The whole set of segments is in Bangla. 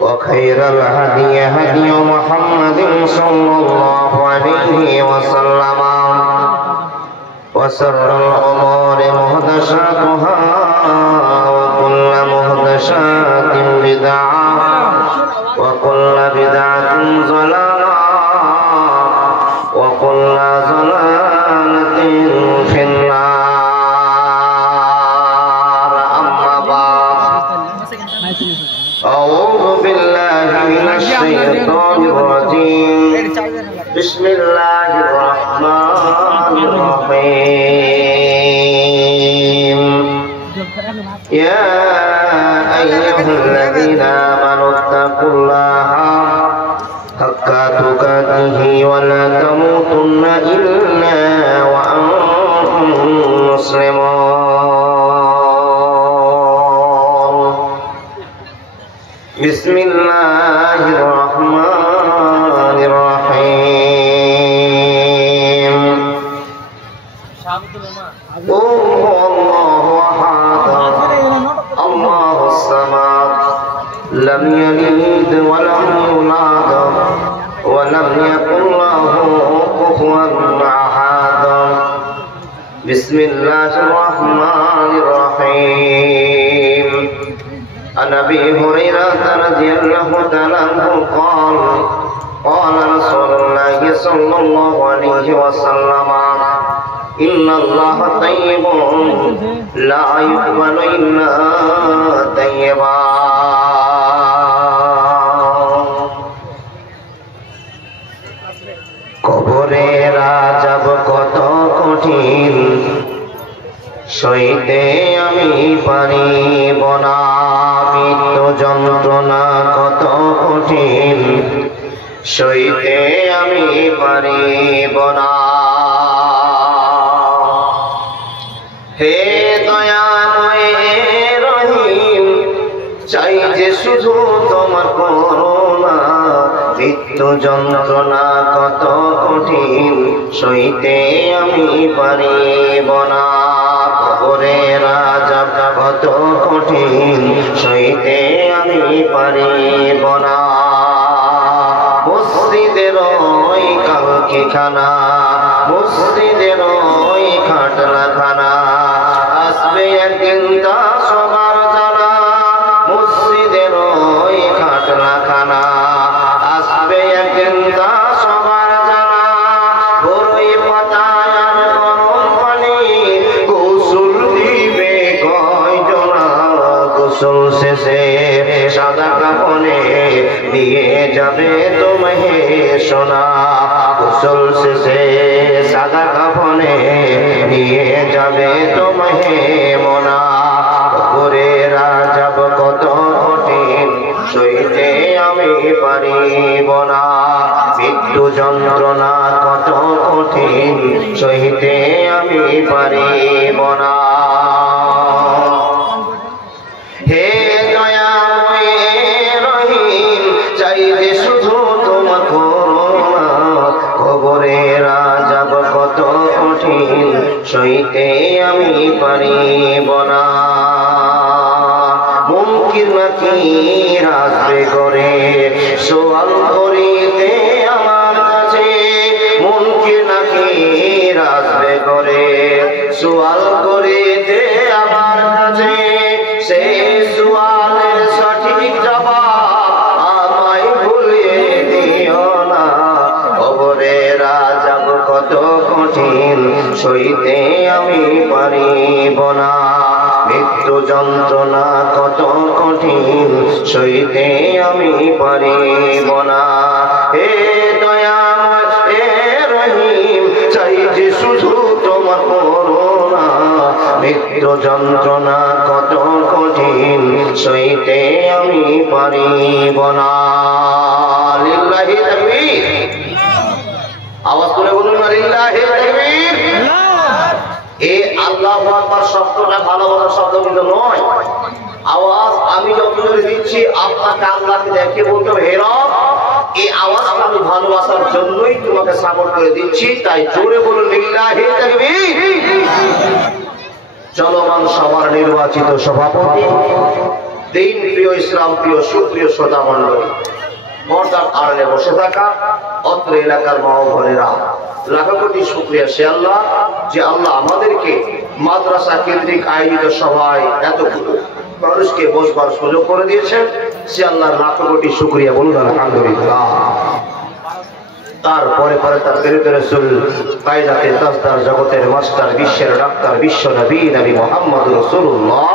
وخير الهدي هدي محمد صلى الله عليه وسلم وشر الأمور محدثاتها وكل محدثات بدعة وكل بدعة ضلالة وكل ضلالة في النار. أما بعد أعوذ بالله من الشيطان الرجيم. بسم الله الرحمن الرحيم. يا أيها الذين آمنوا اتقوا الله حق تقاته ولا تموتن إلا وأنتم مسلمون. بسم الله الرحمن الرحيم. قل هو الله أحد الله الصمد لم يلد ولم يولد ولم يكن له كفوا أحد. بسم الله الرحمن الرحيم. عن أبي هريرة رضي الله تعالى عنه قال قال رسول الله صلى الله عليه وسلم إن الله طيب لا يقبل إلا طيبا. কবরের আযাব কত কঠিন সইতে আমি পারিব না। মৃত্যু যন্ত্রণা কত কঠিন সইতে আমি পারিব না। হে দয়াময় রহিম চাই যে শুধু তোমার করুণা। মৃত্যু যন্ত্রণা কত কঠিন সইতে আমি পারিব না। কবরের আযাব কত কঠিন সইতে আমি পারিব না। মসজিদের ওই কালকিখানা মসজিদের ওই খাটলাখানা আসবে একদিন তা সবার জানা। মসজিদের ওই খাটলাখানা আসবে একদিন তা সবার জানা। বড়ই পাতায় আর গরম পানি গোসল দিবে কয়জনা। গোসল শেষে সাদা কাফনে নিয়ে যাবে তোমায় সোনা। গোসল শেষে সাদা কাফনে নিয়ে যাবে তোমায় মোনা। কবরের আযাব কত কঠিন সইতে আমি পারিব না। মৃত্যু যন্ত্রণা কত কঠিন সইতে আমি পারিব না। হে দয়াময় রহিম চাই যে শুধু তোমার করুণা। কবরের আযাব কত কঠিন সইতে আমি পারিব না। মুনকির নাকির আসবে ঘরে সওয়াল করিতে আমার কাছে। মুনকির নাকির আসবে ঘরে সওয়াল করিতে আমার কাছে। সেই সওয়ালের সঠিক জবাব আমায় ভুলিয়ে দিও না। কবরের আযাব কত কঠিন সইতে আমি পারিব না। মৃত্যু যন্ত্রণা কত কঠিন সইতে আমি পারিব না। হে দয়াময় হে রহিম চাই যে শুধু তোমার করুণা। মৃত্যু যন্ত্রণা কত কঠিন সইতে আমি পারিব না। লিল্লাহি তাকবীর। আওয়াজ করে বলুন না লিল্লাহি তাকবীর। এই আল্লাহু আকবার শব্দটা ভালোবাসার শব্দ কিন্তু নয়। আওয়াজ আমি যত জোরে দিচ্ছি আপনাকে আল্লাহকে দেখে বলতে হবে হে রব এই আওয়াজটা আমি ভালোবাসার জন্যই তোমাকে সাপোর্ট করে দিচ্ছি, তাই জোরে বলুন লিল্লাহি তাকবীর। চলমান সভার নির্বাচিত সভাপতি দিন প্রিয়, ইসলাম প্রিয়, সুপ্রিয় শ্রোতা মণ্ডলী, পর্দার আড়ালে বসে থাকা অত্র এলাকার মা ও বোনেরা, লাখো কোটি শুকরিয়া সে আল্লাহ যে আল্লাহ আমাদেরকে মাদ্রাসা কেন্দ্রিক আয়োজিত সভায় এতগুলো মানুষকে বসবার সুযোগ করে দিয়েছেন। সে আল্লাহর লাখো কোটি শুকরিয়া, বলুন আলহামদুলিল্লাহ। তারপরে পরে তার প্রেরিত রাসূল কায়নাতে তাজদার জগতের মাস্টার, বিশ্বের ডাক্তার, বিশ্ব নবী নবী মুহাম্মদ রাসূলুল্লাহ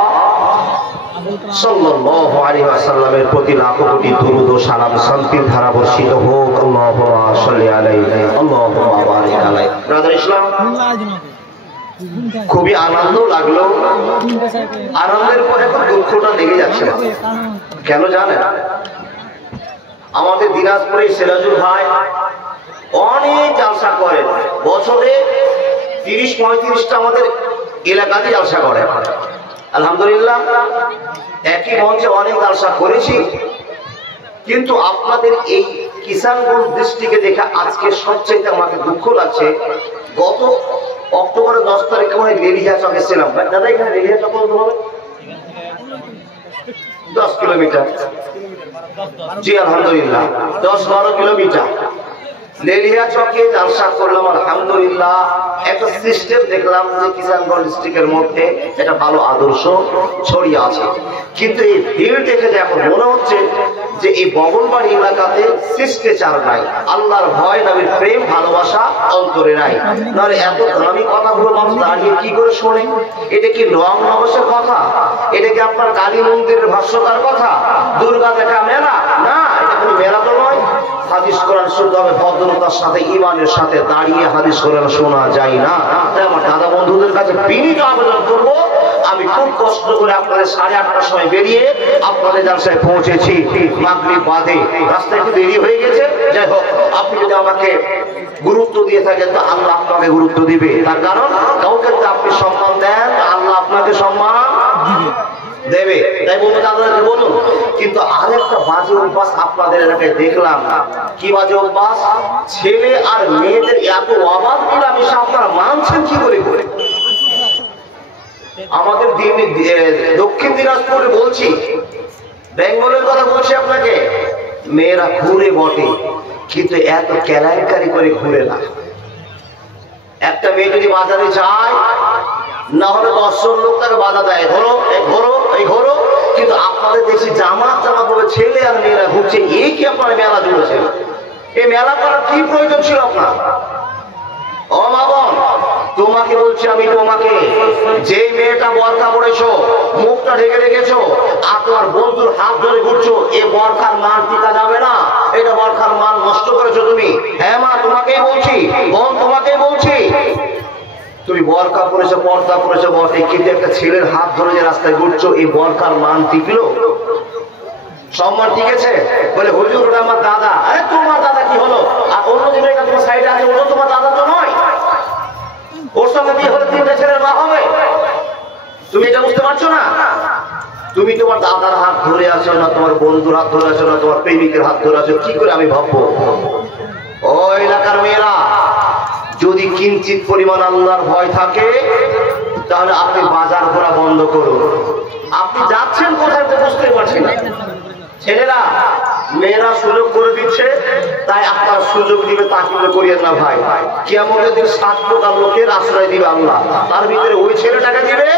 সাল্লাল্লাহু আলাইহি ওয়াসাল্লামের প্রতি লাখো কোটি দরুদ ও সালাম শান্তির ধারা বর্ষিত হোক। আল্লাহুম্মা সাল্লি আলাইহি, আল্লাহুম্মা বারিক আলাইহি। ব্রাদার ইসলাম, খুবই আনন্দ লাগলো। আনন্দের পরে এখন দুঃখটা লেগে যাচ্ছে। কেন জানেন? আমাদের দিনাজপুরে সিরাজুল ভাই অনেক জালসা করেন, বছরে 30-35টা আমাদের এলাকাতে জালসা করে। আলহামদুলিল্লাহ, একই মঞ্চে অনেক জালসা করেছি, কিন্তু আপনাদের এই কিষানগঞ্জ ডিস্ট্রিক্টে দেখে আজকে সবচেয়ে আমাকে দুঃখ লাগছে। গত অক্টোবরের 10 তারিখে আমি লেলিয়া চকে ছিলাম। দাদা, এখানে লেলিয়া চক কত হবে? 10 কিলোমিটার। জি আলহামদুলিল্লাহ, 10-12 কিলোমিটার লেলিয়া চকে জালসা করলাম। আলহামদুলিল্লাহ, একটা সিস্টেম দেখলাম যে কিষানগঞ্জ ডিস্ট্রিক্টের মধ্যে এটা ভালো আদর্শ ছড়িয়ে আছে। কিন্তু এই ভিড় দেখে যে এখন মনে হচ্ছে যে এই বগলবাড়ি এলাকাতে শিষ্টাচার নাই, আল্লাহর ভয়, নবীর প্রেম ভালোবাসা অন্তরে নাই। নাহলে এত দামি কথাগুলো মানুষ দাঁড়িয়ে কি করে শোনে? এটা কি রং নবসের কথা? এটা কি আপনার কালী মন্দিরের ভাষ্যকার কথা? দুর্গা দেখা মেলা? না, এটা কোনো মেলা তো নয়। হাদিস কোরআন শুনতে হবে ভদ্রতার সাথে, ইমানের সাথে। দাঁড়িয়ে হাদিস কোরআন শোনা যায় না। তাই আমার দাদা বন্ধুদের কাছে বিনীত আবেদন করবো, আমি খুব কষ্ট করে আপনাদের 8:30টার সময় বেরিয়ে আপনাদের জালসায় পৌঁছেছি। মাগরিব বাদে রাস্তায় একটু দেরি হয়ে গেছে। যাই হোক, আপনি যদি আমাকে গুরুত্ব দিয়ে থাকেন তো আল্লাহ আপনাকে গুরুত্ব দিবে। তার কারণ কাউকে যদি আপনি সম্মান দেন, আল্লাহ আপনাকে সম্মান দেবে। তাই বলবো দাদাকে বলুন। কিন্তু আরেকটা বাজে অভ্যাস আপনাদের এলাকায় দেখলাম। কি বাজে অভ্যাস? ছেলে আর মেয়েদের এত অবাধ মিলামেশা আপনারা মানছেন কি করে? আমাদের দক্ষিণ দিনাজপুরে বলছি, বেঙ্গলের কথা বলছি আপনাকে, মেয়েরা ঘুরে বটে, কিন্তু এত কেলেঙ্কারি করে ঘুরে না। একটা মেয়ে যদি বাজারে যায়, না হলে 10 জন লোক তাকে বাধা দেয়, ঘোরো ঘোরো এই ঘোরো। কিন্তু আপনাদের দেশে জামাত করে ছেলে আর মেয়েরা ঘুরছে। এই কি আপনারা মেলা জুড়েছেন? এই মেলা করার কি প্রয়োজন ছিল আপনার? ও মা বোন, তোমাকে বলছি আমি, তোমাকে, যে মেয়েটা বোরকা পরেছো, মুখটা ঢেকে রেখেছো, আর তোমার বন্ধুর হাত ধরে ঘুরছো, এ বোরকার মান টিকা যাবে না। এটা বোরকার মান নষ্ট করেছো তুমি। হ্যাঁ মা, তোমাকেই বলছি, বোন তোমাকেই বলছি। তুমি বোরকা পরেছো, পর্দা পরেছো বটে, কিন্তু একটা ছেলের হাত ধরে যে রাস্তায় ঘুরছো, এই বোরকার মান টিকলো? সম্মান ঠিক আছে? বলে হুজুর ওটা আমার দাদা। আরে তোমার দাদা কি হলো? আর অন্য যে মেয়েটা তোমার সাইডে আছে, ওটা তোমার দাদা তো নয়। ওর সঙ্গে বিয়ে হলে 3টা ছেলের মা হবে। তুমি এটা বুঝতে পারছো না? তুমি তোমার দাদার হাত ধরে আছো না, তোমার বন্ধুর হাত ধরে আছো না, তোমার প্রেমিকের হাত ধরে আছো, কি করে আমি ভাববো? ও এলাকার মেয়েরা, যদি কিঞ্চিত পরিমাণ আল্লাহর ভয় থাকে, তাহলে আপনি বাজার ঘোরা বন্ধ করুন। আপনি যাচ্ছেন কোথায় তো বুঝতে পারছি না। ছেলেরা, মেয়েরা সুযোগ করে দিচ্ছে, তাই আপনার সুযোগ দিবে তা কিন্তু করিয়েন না ভাই। কিয়ামতের দিন 7 প্রকার লোকের আশ্রয় দিবে আল্লাহ। তার ভিতরে ওই ছেলেটাকে দিবে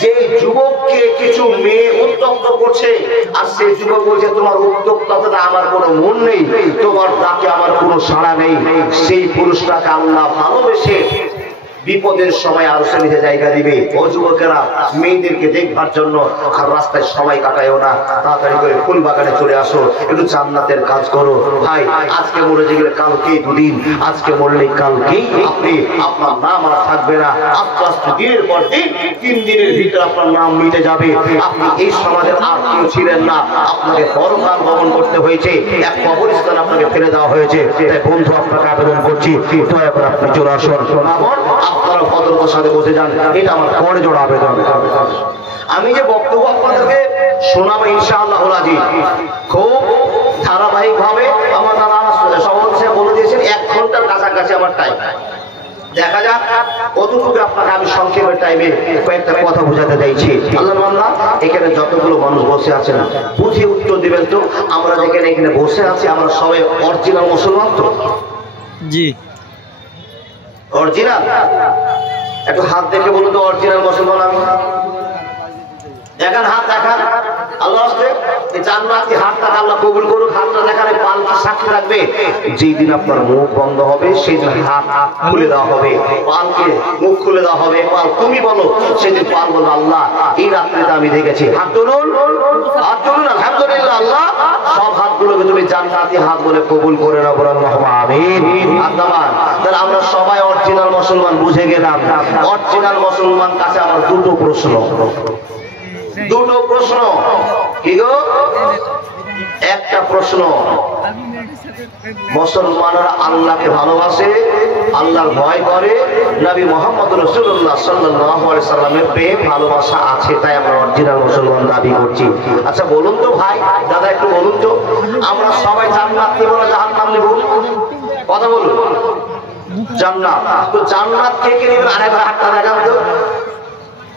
যে যুবককে কিছু মেয়ে উত্তপ্ত করছে, আর সেই যুবক বলছে তোমার উত্তপ্ততা আমার কোনো মন নেই, তোমার ডাকে আমার কোনো সাড়া নেই। সেই পুরুষটাকে আল্লাহ ভালোবেসে বিপদের সময় আরো নিজে জায়গা দিবে। ও যুবকেরা, মেয়েদেরকে দেখবার জন্য আর রাস্তায় সময় কাটায়ও না, তাড়াতাড়ি করে ফুল বাগানে চলে আসো, একটু জান্নাতের কাজ করো। ভাই, আজকে মরে গেলে কালকেই 2 দিন, আজকে মরলে কালকেই আপনি, আপনার নাম আর থাকবে না। আস্তে আস্তে দিনের পর দিন, 3 দিনের ভিতরে আপনার নাম মিটে যাবে। আপনি এই সমাজের আর কেউ ছিলেন না, আপনাকে পরকাল গমন করতে হয়েছে, এক কবরস্থানে আপনাকে ফেলে দেওয়া হয়েছে। তাই বন্ধু, আপনাকে আবেদন করছি, দয়া করে আপনি চলে আসুন। আপনারা ভদ্রতার সাথে বসে যান, এটা আমার পরে জোড়া আবেদন। আমি যে বক্তব্য আপনাদেরকে শোনাবো ইনশাআল্লাহ আজিজ, খুব ধারাবাহিক ভাবে আমার দাদা সভাপতি বলে দিয়েছেন 1 ঘন্টার কাছাকাছি আমার টাইম। দেখা যাক কতটুকু আপনাকে আমি সংক্ষেপের টাইমে কয়েকটা কথা বোঝাতে চাইছি। আল্লাহ বান্দা, এখানে যতগুলো মানুষ বসে আছেন বুঝে উত্তর দিবেন তো। আমরা যেখানে এখানে বসে আছি আমরা সবাই অরিজিনাল মুসলমান তো? জি অরিজিনাল। একটু হাত দেখে বলুন তো অরিজিনাল মুসলমান আমি? দেখান, হাত দেখান। আল্লাহ আসতে জান্নাতি হাতটা আল্লাহ কবুল করুক। হাতটা দেখালে পালকি সাক্ষী রাখবে। যেই দিন আপনার মুখ বন্ধ হবে সেই দিন হাত খুলে দেওয়া হবে, পালকে মুখ খুলে দেওয়া হবে। পাল তুমি বলো, সেদিন পাল বলো আল্লাহ এই রাত্রিতে আমি দেখেছি। হাত তুলুন, হাত তুলুন। আলহামদুলিল্লাহ, আল্লাহ সব হাতগুলোকে তুমি জান্নাতি হাত বলে কবুল করে নাও। বলেন আমিন। আল্লাহ, তাহলে আমরা সবাই অরিজিনাল মুসলমান বুঝে গেলাম। অরিজিনাল মুসলমান কাছে আমার দুটো প্রশ্ন। কি গো? একটা প্রশ্ন, মুসলমানরা আল্লাহকে ভালোবাসে, আল্লাহর ভয় করে, নবী মুহাম্মদ রাসূলুল্লাহ সাল্লাল্লাহু আলাইহি সাল্লামের প্রেম ভালোবাসা আছে, তাই আমরা অরিজিনাল মুসলমান দাবি করছি। আচ্ছা বলুন তো ভাই, দাদা একটু বলুন তো, আমরা সবাই জান্নাত নেব না জাহান্নাম নেব? কথা বলুন। জান্নাত। তো জান্নাত কে কে নেবেন? আরেকবার হাতটা দেখান তো।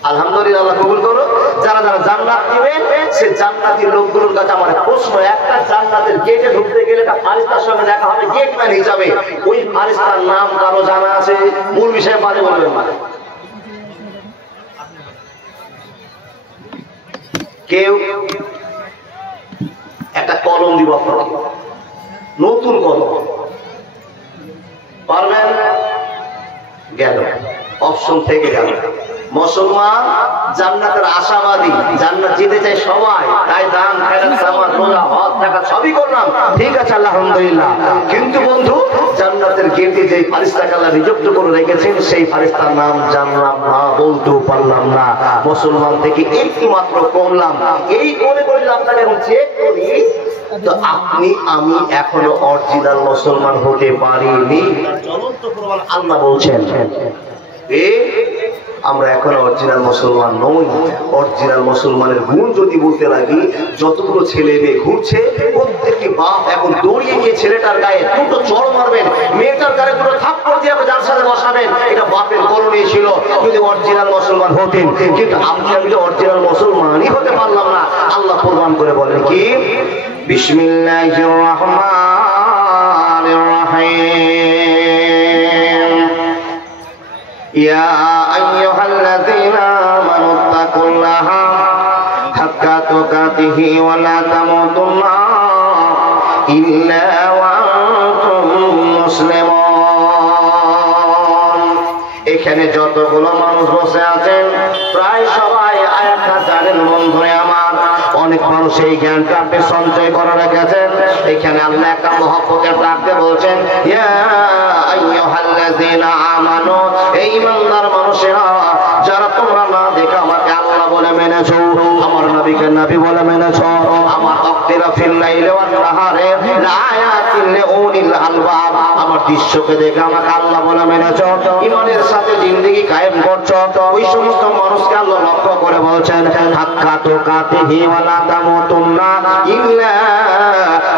আলহামদুলিল্লাহ, আল্লাহ কবুল করো। যারা যারা জান্নাত নেবেন সে জান্নাতি লোকগুলোর কাছে আমার প্রশ্ন, একটা জান্নাতের গেটে ঢুকতে গেলে একটা ফারিস্তার সঙ্গে দেখা হবে গেটম্যান হিসাবে। ওই ফারিস্তার নাম কারো জানা আছে? মূল বিষয়ে বাজে বলবেন না কেউ। একটা কলম দিব আপনাকে, নতুন কলম, পারবেন? গেল, অপশন থেকে গেল। মুসলমান জান্নাতের আশাবাদী, জান্নাত যেতে চাই সবাই, তাই দান খেরাত সামাদ রোজা হজ যাকাত সবই করলাম, ঠিক আছে আলহামদুলিল্লাহ। কিন্তু বন্ধু, জান্নাতের গেটে যে ফারিস্তাকে আল্লাহ নিযুক্ত করে রেখেছেন সেই ফারিস্তার নাম জানলাম না, বলতেও পারলাম না। মুসলমান থেকে একটু মাত্র কমলাম। এই করে করে আপনাকে এখন চেক করি তো আপনি আমি এখনো অরিজিনাল মুসলমান হতে পারিনি। চলন্ত প্রমাণ আল্লাহ বলছেন আমরা এখন অরিজিনাল মুসলমান নই। অরিজিনাল মুসলমানের গুণ যদি বলতে লাগি, যতগুলো ছেলে মেয়ে ঘুরছে প্রত্যেকটি বাপ এখন দৌড়িয়ে গিয়ে ছেলেটার গায়ে দুটো চড় মারবেন, মেয়েটার গায়ে দুটো থাপ্পড় দিয়ে যার সাথে বসাবেন। এটা বাপের করণীয় ছিল যদি অরিজিনাল মুসলমান হতেন। কিন্তু আপনি আমি তো অরিজিনাল মুসলমানই হতে পারলাম না। আল্লাহ প্রমাণ করে বলেন কি, বিসমিল্লাহির রহমানির রহিম, ইয়া আইয়ুহাল্লাযীনা আমানু তাকুল্লাহা হাক্কা তুকাতিহি ওয়া লা তামুতুন্না ইল্লা ওয়া আনতুম মুসলিমুন। এখানে যতগুলো মানুষ বসে আছেন প্রায় সবাই আয়াতটা জানেন বন্ধুরে আমার। অনেক মানুষ এই জ্ঞানটা আপনি সঞ্চয় করে রেখেছেন। এখানে আল্লাহ একটা মহব্বতের ডাকতে বলছেন, ইয়া আইয়ুহাল্লাযীনা আমানু, এই ইমানদার মানুষেরা যারা তোমরা না দেখে আমাকে আল্লাহ বলে মেনেছো, আমার নবীকে নবী বলে মেনেছো, আমার আখতিরা ফিল লাইলি ওয়ান নাহারে লায়াতিন লিউলিল আলবাব, আমার দৃশ্যকে দেখে আমাকে আল্লাহ বলে মেনেছো, ঈমানের সাথে জিন্দেগি কায়েম করছো, ওই সমস্ত মানুষকে আল্লাহ লক্ষ্য করে বলছেন হাক্কা তুকাতিহি ওয়া লা তামুতুন্না ইল্লা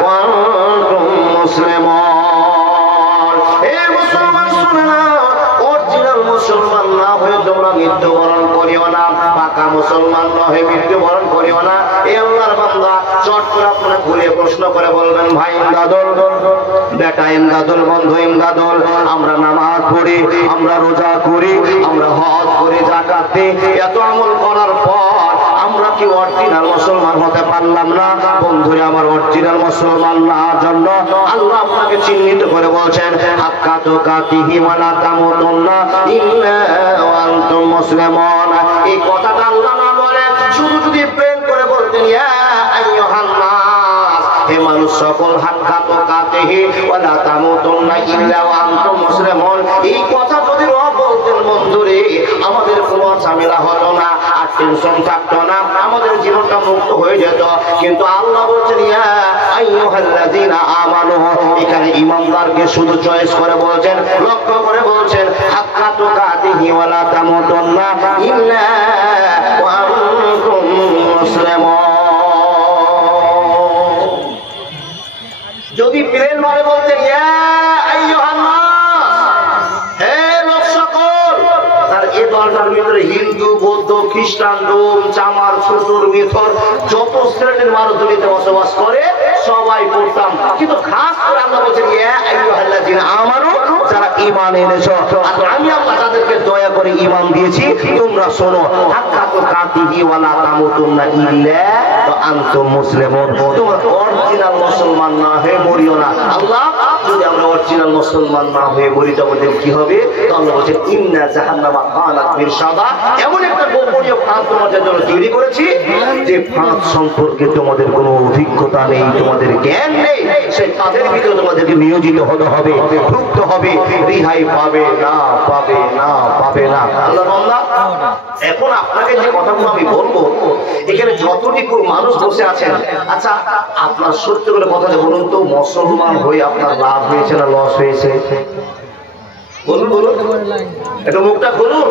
ওয়া আনতুম মুসলিমুন। হে মুসলমান শুনে নাও, অরিজিনাল মুসলমান না হয়ে তোমরা মৃত্যুবরণ করিও না, পাকা মুসলমান না হয়ে মৃত্যুবরণ করিও না। এই আল্লাহর বান্দা চট করে আপনারা ঘুরে প্রশ্ন করে বলবেন, ভাই ইমদাদুল, বেটা ইমদাদুল, বন্ধু ইমদাদুল, আমরা নামাজ পড়ি, আমরা রোজা করি, আমরা হজ করি, যাকাত দিই, এত আমল করার পর আমরা কি অরিজিনাল মুসলমান হতে পারলাম না? বন্ধুরা আমার, অরিজিনাল মুসলমান হওয়ার জন্য আল্লাহ আপনাকে চিহ্নিত করে বলছেন হাক্কা তুকাতিহি ওয়া লা তামুতুন্না ইল্লা ওয়া আনতুম মুসলিমুন। এই কথাটা আল্লাহ না বলে শুধু যদি প্রেম করে বলতেন ইয়া আইয়ুহান নাস, হে মানুষ সকল, হাক্কা তুকাতিহি ওয়া লা তামুতুন্না ইল্লা ওয়া আনতুম মুসলিমুন, এই কথা যদি বলতেন বন্ধুরে, আমাদের কোনো ঝামেলা হতো না, আর টেনশন থাকতো না, আমাদের জীবনটা মুক্ত হয়ে যেত। কিন্তু আল্লাহ বলছেন ইয়া আইয়ুহাল্লাযীনা আমানু, এখানে ঈমানদারকে শুধু চয়েস করে বলছেন, লক্ষ্য করে বলছেন হাক্কা তুকাতিহি ওয়া লা তামুতুন্না ইল্লা ওয়া আনতুম মুসলিমুন। যদি প্লেন মারে বলতেন ইয়া আইয়ুহান নাস, হে লোক মালটার ভিতরে হিন্দু, বৌদ্ধ, খ্রিস্টান, রোম, চামার, ছোটর, মেথর যত শ্রেণীর মানুষ দুনিয়াতে বসবাস করে সবাই পড়তাম। কিন্তু খাস করে আল্লাহ বলছেন আমারও যারা ঈমান এনেছো, আর আমি আল্লাহ তাদেরকে দয়া করে ঈমান দিয়েছি, তোমরা শোনো হাক্কাতুল কাতিহি ওয়ালা তামুতুন্না ইল্লা ওয়া আনতুম মুসলিমুন। তোমরা অরিজিনাল মুসলমান না হয়ে মরিও না। আল্লাহ যদি আমরা অরিজিনাল মুসলমান না হয়ে মরি তবে কি হবে? তো আল্লাহ বলছেন ইন্না জাহান্নামা কানাত মিরসাদা, এমন একটা গোপনীয় ফাঁদ তোমাদের জন্য তৈরি করেছি যে ফাঁদ সম্পর্কে তোমাদের কোনো অভিজ্ঞতা নেই, তোমাদের জ্ঞান নেই। সেই ফাঁদের ভিতরে তোমাদেরকে নিয়োজিত হতে হবে, ঢুকতে হবে, রিহাই পাবে না, পাবে না, পাবে না। আল্লাহ বান্দা, এখন আপনাকে যে কথাগুলো আমি বলবো, এখানে যতটুকু মানুষ বসে আছেন, আচ্ছা আপনার সত্য করে কথাটা বলুন তো, মুসলমান হয়ে আপনার লাভ হয়েছে না লস হয়েছে? বলুন বলুন, একটু মুখটা খুলুন।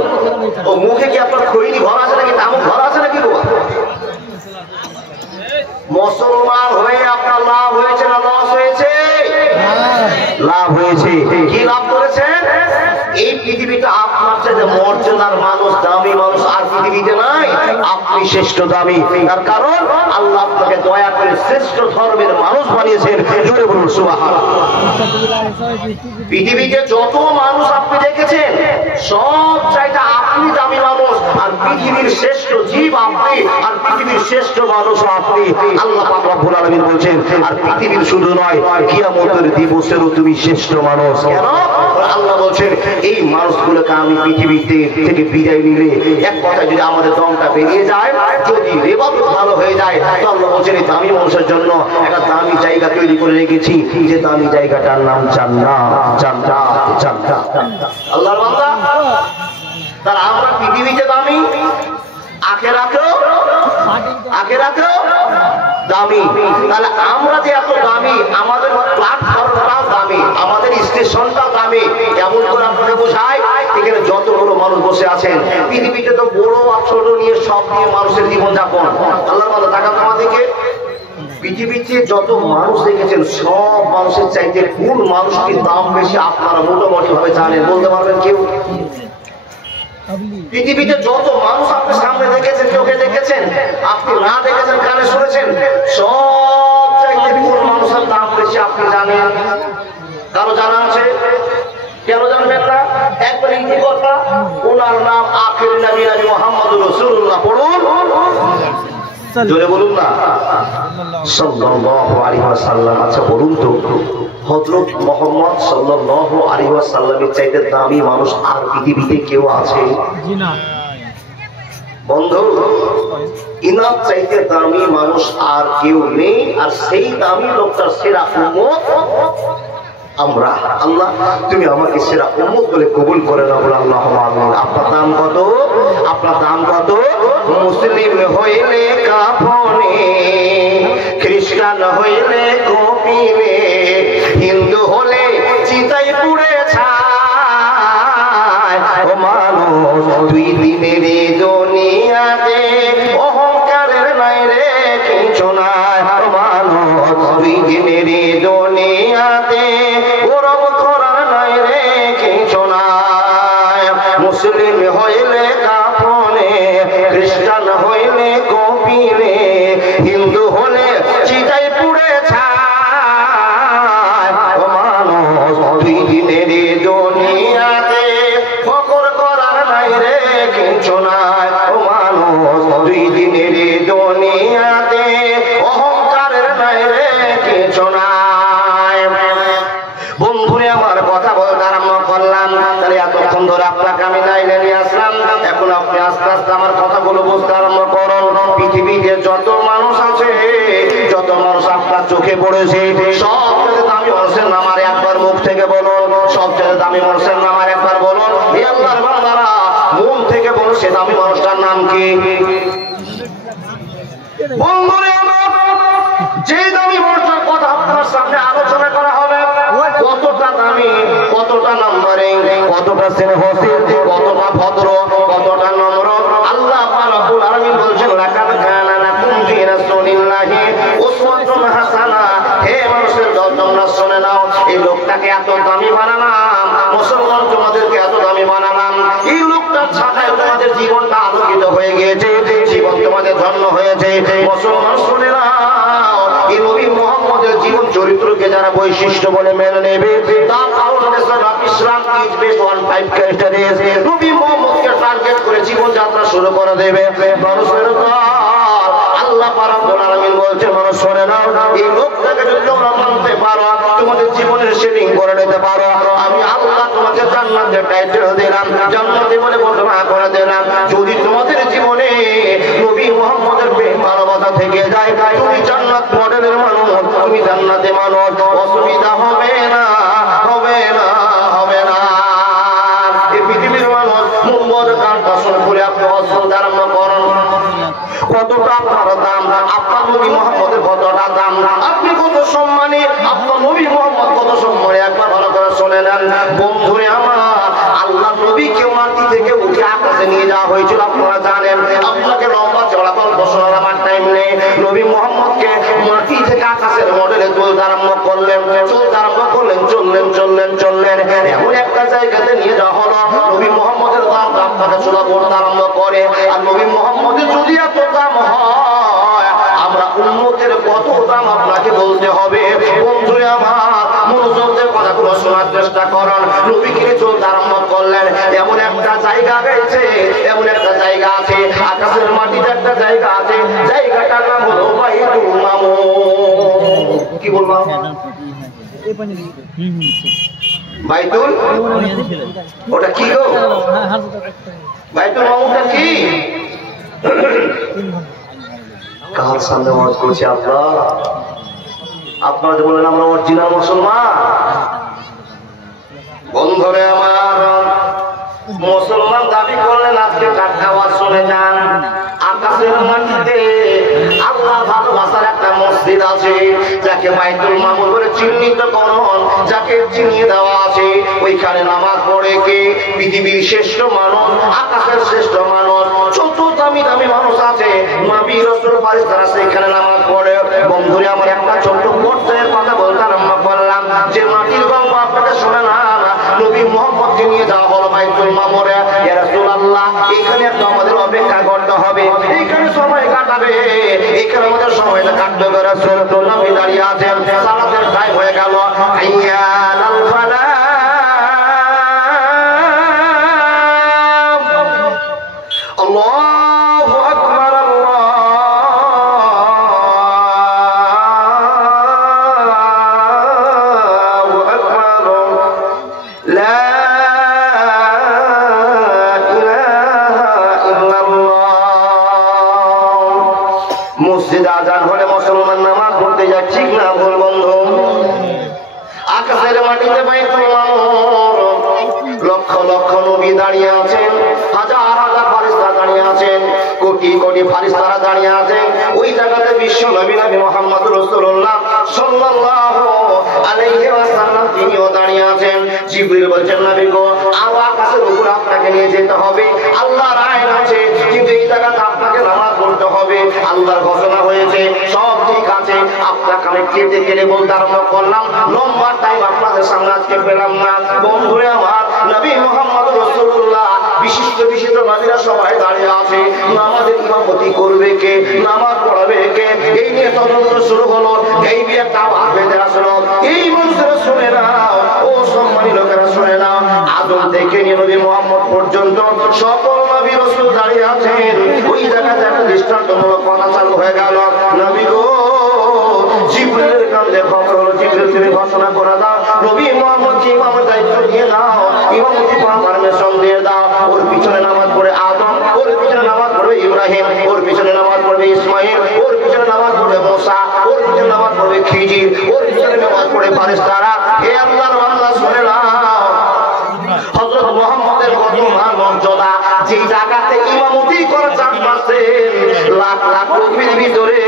ও মুখে কি আপনার খৈনি ঘর আছে নাকি, তামুক ঘর আছে নাকি? বাবা, মুসলমান হয়ে আপনার লাভ হয়েছে না লস হয়েছে? লাভ হয়েছে। কি লাভ করেছেন? এই পৃথিবীতে আপনার চাইতে মর্যাদার মানুষ, দামি মানুষ আর পৃথিবীতে নাই। আপনি শ্রেষ্ঠ দামি, তার কারণ আল্লাহ আপনাকে দয়া করে শ্রেষ্ঠ ধর্মের মানুষ বানিয়েছেন। জোরে বলুন সুবহানাল্লাহ। পৃথিবীতে যত মানুষ আপনি দেখেছেন সব চাইতে আপনি দামি মানুষ, আর পৃথিবীর শ্রেষ্ঠ জীব আপনি, আর পৃথিবীর শ্রেষ্ঠ মানুষ আপনি। আল্লাহ পাক রব্বুল আলামিন বলছেন, আর পৃথিবীর শুধু নয়, কিয়ামতের দিবসেরও তুমি শ্রেষ্ঠ মানুষ। কেন? আল্লাহ বলছেন এই মানুষগুলোকে আমি পৃথিবীতে থেকে বিদায় নিলে, এক কথা যদি আমাদের দমটা বেরিয়ে যায়, যদি ইবাদত ভালো হয়ে যায়, তো আল্লাহ বলছেন এই দামি মানুষের জন্য একটা দামি জায়গা তৈরি করে রেখেছি, যে দামি জায়গাটার নাম জান্নাত। জান্নাত, জান্নাত। আল্লাহর বান্দা, তার আমরা পৃথিবীতে দামি, আখিরাতেও দামি। তাহলে আমরা যে এত দামি, আমাদের প্ল্যাটফর্মটাও দামি, আমাদের স্টেশনটাও দামি। কেমন করে আপনাকে বোঝায়? এখানে যতগুলো মানুষ বসে আছেন, পৃথিবীতে তো বড় আর ছোট নিয়ে সব নিয়ে মানুষের জীবনযাপন। আল্লাহর বান্দা, তাকান আমাদেরকে, পৃথিবীতে যত মানুষ দেখেছেন সব মানুষের চাইতে কোন মানুষটির দাম বেশি আপনারা মোটামুটি ভাবে জানেন? বলতে পারবেন কেউ? পৃথিবীতে যত মানুষ আপনি সামনে দেখেছেন, চোখে দেখেছেন, আপনি না দেখেছেন, কানে শুনেছেন, সব চাইতে কোন মানুষের দাম বেশি আপনি জানেন? কারো জানা আছে? কেন জানবেন না? একবার ইতি কথা, ওনার নাম আখির নবী মুহাম্মদুর রাসূলুল্লাহ। পড়ুন, জোরে বলুন না, সাল্লাল্লাহু আলাইহি ওয়াসাল্লাম। আচ্ছা বলুন তো, হযরত মুহাম্মদ সাল্লাল্লাহু আলাইহি ওয়াসাল্লামের চাইতে দামি মানুষ আর পৃথিবীতে কেউ আছে? জি না বন্ধু, ইনার চাইতে দামি মানুষ আর কেউ নেই। আর সেই দামি লোকটার সেরা উম্মত আমরা। আল্লাহ তুমি আমাকে সেরা উম্মত বলে কবুল করে নাও, বলে আল্লাহুম্মা আমিন। আপনার দাম কত? আপনার দাম কত? মুসলিম হইলে কাফনে, খ্রিস্টান হইলে কপিলে, হিন্দু হলে চিতায় পুড়ে ছাই। ও মানুষ, দুই দিনের দুনিয়াতে অহংকারের নাই রে কিছু নাই। ও মানুষ, দুই দিনের দুনিয়াতে গৌরব করার নাই রে কিছু নাই। মুসলিম হইলে কাফনে, খ্রিস্টান হইলে কপিলে, হিন্দু হলে চিতায় পুড়ে ছাই। ও মানুষ, দুই দিনের দুনিয়াতে ফখর করার নাই রে কিছু নাই। ও মানুষ, দুই দিনের দুনিয়াতে অহংকারের নাই রে কিছু নাই। বন্ধুরে আমার কথা বলতে আরম্ভ করলাম, তাহলে এতক্ষণ ধরে আপনাকে আমি লাইনে নিয়ে আসলাম। এখন আপনি আস্তে আস্তে আমার কথাগুলো বুঝতে আরম্ভ করুন। পৃথিবীতে যত মানুষ আছে, যত মানুষ আপনার চোখে পড়েছে, সবচেয়ে দামি মানুষের নাম আর একবার মুখ থেকে বলুন। সবচেয়ে দামি মানুষের নাম আর একবার বলুন। হে আল্লাহর বান্দারা, মন থেকে বলুন, সে দামি মানুষটার নাম কি? বন্ধুরে আমার, যে দামি মানুষটার কথা আপনার সামনে আলোচনা করা হবে, কতটা দামি, কতটা নম্বরে, কতটা স্নেহশীল, কতটা ভদ্র, কতটা নম্র। আল্লাহ রাব্বুল আলামিন বলছেন, লাকাদ কানা লাকুম ফি রাসূলিল্লাহি উসওয়াতুন হাসানা। হে মানুষের দল, তোমরা শুনে নাও, এই লোকটাকে এত দামি বানালাম, মুসলমান তোমাদেরকে এত দামি বানালাম, এই লোকটার আল্লাহর ছায়ায় তোমাদের জীবনটা আলোকিত হয়ে গিয়েছে, জীবন তোমাদের ধন্য হয়েছে। মুসলমান শুনে নাও, এই নবী মুহাম্মদের জীবন চরিত্রকে যারা বৈশিষ্ট্য বলে মেনে নেবে, তার foundation of Islam is best on 5 criteria. নবী মুহাম্মদকে টার্গেট করে জীবন যাত্রা শুরু করে দেবে। মানুষের আল্লাহ রাব্বুল আলামিন বলছে, মানুষ শুনে নাও, এই লোকটাকে যদি তোমরা মানতে পারো, তোমাদের জীবনের সেটিং করে নিতে পারো, আমি আল্লাহ তোমাকে জান্নাতের টাইটেল দিলাম, জান্নাতি বলে ঘোষণা করে দিলাম। যদি তোমাদের জীবনে নবী মুহাম্মদের প্রেম ভালোবাসা থেকে যায়, তুমি জান্নাত মডেলের মানুষ, তুমি জান্নাতে মানুষ, অসুবিধা হবে না, হবে না, হবে না। এই পৃথিবীর মানুষ মুম্বর কারটা শুনে করে আপনি অসুবিধা আরম্ভ করুন। কতটা আপনার দাম, আপনার নবী মুহাম্মদের কতটা দাম, আপনি কত সম্মানী, আপনার নবী মুহাম্মদ কত সম্মানী, একবার ভালো করে শুনে নেন। বন্ধুরে আমার, আল্লাহ নবীকে মাটি থেকে উঠে আকাশে নিয়ে যাওয়া হয়েছিল, আপনারা জানেন। আপনাকে লম্বা চড়া গল্প শোনার আমার টাইম নেই। নবী মুহাম্মদকে মাটি থেকে আকাশের মডেলে চলতে আরম্ভ করলেন, চলতে আরম্ভ করলেন, চললেন চললেন চললেন, এমন একটা জায়গাতে নিয়ে যাওয়া হলো, নবী মুহাম্মদের দাম আপনাকে চূড়া করতে আরম্ভ করে। আর নবী মুহাম্মদের যদি এত দাম হয়, আমরা উম্মতের কত দাম আপনাকে বলতে হবে। বন্ধুরে আমার, মনোযোগ দিয়ে কথাগুলো শোনার চেষ্টা করুন। নবীকে চলতে আরম্ভ করলেন, এমন একটা জায়গা গেছে, এমন একটা জায়গা আছে, আকাশের মাটিতে একটা জায়গা আছে, জায়গাটার নাম হলো বাইতুল মামুর। কি বললাম? বাইতুল, ওটা কি গো? বাইতুল মামুরটা কি? কার সামনে ওয়াজ করছি আপনারা? আপনারা যে বলেন আমরা অরিজিনাল মুসলমান। বন্ধুরে আমার, মুসলমান দাবি করলেন, আজকে টাটকা ওয়াজ শুনে যান। আকাশের মাটিতে আল্লাহ ভালোবাসার একটা মসজিদ আছে, যাকে বাইতুল মামুর বলে চিহ্নিত করণ, যাকে চিনিয়ে দেওয়া আছে। ওইখানে নামাজ পড়ে কে? পৃথিবীর শ্রেষ্ঠ মানুষ, আকাশের শ্রেষ্ঠ মানুষ, ছোট দামি দামি মানুষ আছে, নবী রাসূল ফারিস্তারা সেখানে নামাজ পড়ে। বন্ধুরে আমার, একটা ছোট্ট পর্যায়ের কথা বলতে আরম্ভ করলাম, যে মাটির গল্প আপনাকে শোনা না, নবী মুহাম্মদকে নিয়ে যাওয়া হলো বাইতুল মামুরে। ইয়া রাসূলুল্লাহ, এখানে একটু আমাদের অপেক্ষা করতে হবে, এখানে সময় কাটাবে, এখানে আমাদের সময়টা কাটবে। রাসূলুল্লাহ দাঁড়িয়ে আছেন, সালাতের টাইম হয়ে গেল। হাইয়া আলাল ফালাহ, আল্লাহু আকবার, আল্লাহু আকবার, লা আজান হলে মুসলমান নামাজ পড়তে যায়, ঠিক না ভুল বন্ধু? আকাশের মাটিতে বাইতুল মামুর, লক্ষ লক্ষ নবী দাঁড়িয়ে আছেন, হাজার হাজার ফারিস্তা দাঁড়িয়ে আছেন, কোটি কোটি ফারিস্তারা দাঁড়িয়ে আছেন। ওই জায়গাতে বিশ্ব নবী নবী মুহাম্মদ রাসূলুল্লাহ সাল্লাল্লাহু আলাইহি ওয়াসাল্লাম তিনিও দাঁড়িয়ে আছেন। জিবরিল বলছেন, নবী গো, আকাশের উপর আপনাকে নিয়ে যেতে হবে, আল্লাহর আইন আছে, কিন্তু এই জায়গাতে আপনাকে নামাজ পড়তে হবে, আল্লাহর ঘোষণা হয়েছে, সব ঠিক আছে। আপনাকে আমি কেটে কেটে বলতে আরম্ভ করলাম, লম্বা টাইম আপনাদের সামনে আজকে পেলাম না। বন্ধুরে আমার, নবী মুহাম্মদ রাসূলুল্লাহ, বিশিষ্ট বিশিষ্ট নবীরা সবাই দাঁড়িয়ে আছে, নামাজের ইমামতি করবে কে, নামাজ পড়াবে কে, এই নিয়ে তদন্ত শুরু হলো। এই বিয়ে একটা আওয়াজ বেঁধে আসলো, এই মানুষেরা শুনে নাও, ও সম্মানী লোকেরা শুনে নাও, আদম থেকে নিয়ে নবী মুহাম্মদ পর্যন্ত সকল নবী রাসূল দাঁড়িয়ে আছেন। ওই জায়গাতে একটা দৃষ্টান্তমূলক কথা চালু হয়ে গেল। নবী গো, জিবরিলের কাছে খবর হলো, জিবরিল তুমি ঘোষণা করে দাও, নবী মুহাম্মদকে ইমামের দায়িত্ব দিয়ে দাও, ইমামতি করার পারমিশন দিয়ে দাও। ওর পিছনে নামাজ পড়ে আদম, ওর পিছনে নামাজ পড়বে ইব্রাহিম, ওর পিছনে নামাজ পড়বে ইসমাইল, ওর পিছনে নামাজ পড়বে মুসা, ওর পিছনে নামাজ পড়বে খিজির, ওর পিছনে নামাজ পড়বে ফারিস্তারা। হে আল্লাহর বান্দা, শুনে নাও, হযরত মুহাম্মদের কত মর্যাদা, যেই জায়গাতে ইমামতি করে চাচ্ছেন, লাখ লাখ লোকের ভিতরে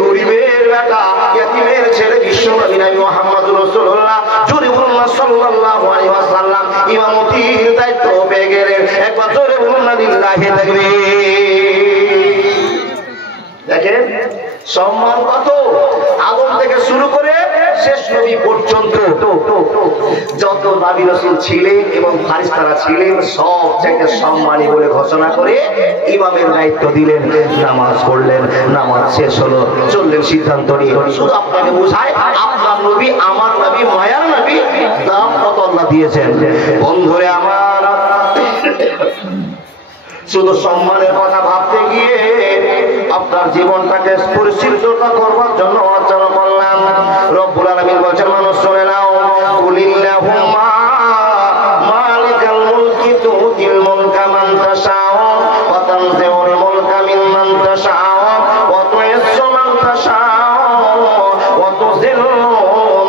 গরিবের বেটা, ইতিমের ছেলে, বিশ্ব নবী মুহাম্মদ রাসূলুল্লাহ জোরে বলুন না সাল্লাল্লাহু আলাইহি ওয়াসাল্লাম ইমামতির দায়িত্ব পেয়ে গেলেন। একবার জোরে বলুন না লিল্লাহি তাকবীর। দেখেন সম্মান কত, আদম থেকে শুরু করে শেষ নবী পর্যন্ত যত নবী রাসূল ছিলেন এবং ফারিস্তারা ছিলেন সব থেকে সম্মানী বলে ঘোষণা করে ইমামের দায়িত্ব দিলেন, নামাজ পড়লেন, নামাজ শেষ হলো, চললেন সিদ্ধান্ত নিয়ে। শুধু আপনাকে বোঝায় আপনার নবী আমার নবী মায়ার নবী, দাম কত আল্লাহ দিয়েছেন। বন্ধুরে আমার, শুধু সম্মানের কথা ভাবতে গিয়ে আপনার জীবনটাকে পরিশুদ্ধতা করবার জন্য আচরণ করলাম। রব্বুল আলামিন বলেছেন, মানুষ শুনে নাও, কুলিল্লাহুম্মা মালিকাল মুলকি তুতিল মুলকা মান তাশাউ ওয়া তানজিউল মুলকা মিম্মান তাশাউ ওয়া তুইজ্জু মান তাশাউ ওয়া তুযিল্লু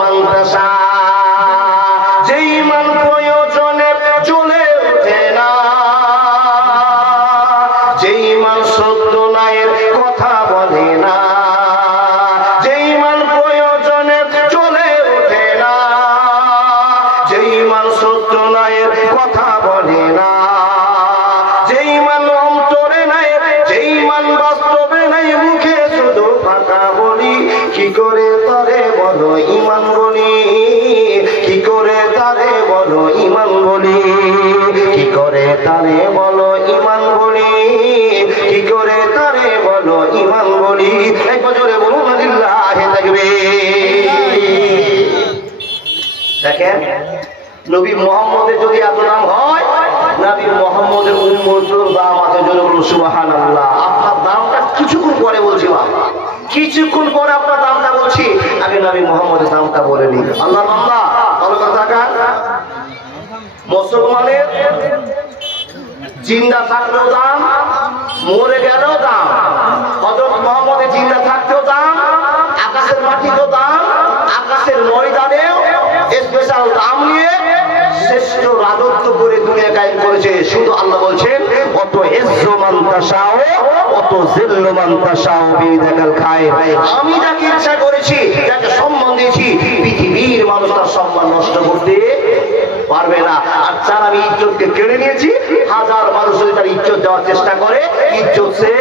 মান তাশাউ। যেই মান প্রয়োজনে জ্বলে ওঠে না, যেই মান সত্য নায়ের কথা বলে না, যেই মান প্রয়োজনে চলে ওঠে না, যেই মান সত্য নায়ের কথা বলে না, যেই মান অন্তরে নাই, যেই মান বাস্তবে নাই, মুখে শুধু ফাঁকা বলি, কি করে তারে বলো ঈমান বলি, কি করে তারে বলো ঈমান বলি, কি করে তারে বলো ঈমান বলি, কি করে তারে বলো ঈমান বলি। একবার জোরে বলুন লিল্লাহি তাকবীর। দেখেন, নবী মুহাম্মদের যদি এত নাম হয়, নবী মুহাম্মদের উম্মতের দাম আছে। জোরে বলুন সুবহানাল্লাহ। আপনার দামটা কিছুক্ষণ পরে বলছি, বাবা কিছুক্ষণ পরে আপনার দামটা বলছি, আগে নবী মুহাম্মদের দামটা বলে নিন। আল্লাহ বান্দা ভালো কথা কান, মুসলমানের জিন্দা থাকলেও দাম, মরে গেলেও দাম। হযরত মুহাম্মদের জিন্দা থাকতেও দাম, আকাশের মাটিতেও দাম, আকাশের ময়দানেও স্পেশাল দাম নিয়ে শ্রেষ্ঠ রাজত্ব করে দুনিয়া কায়েম করেছে। শুধু আল্লাহ বলছেন, অত ইজ্জু মান তাশাউ অত জিল্লু মান তাশাউ বিদাকাল খায়র। আমি যাকে ইচ্ছা করেছি, যাকে সম্মান দিয়েছি, পৃথিবীর মানুষ তার সম্মান নষ্ট করতে পারবে না। আর যার আমি ইজ্জতকে কেড়ে নিয়েছি, হাজার মানুষ যদি তার ইজ্জত দেওয়ার চেষ্টা করে, ইজ্জত সে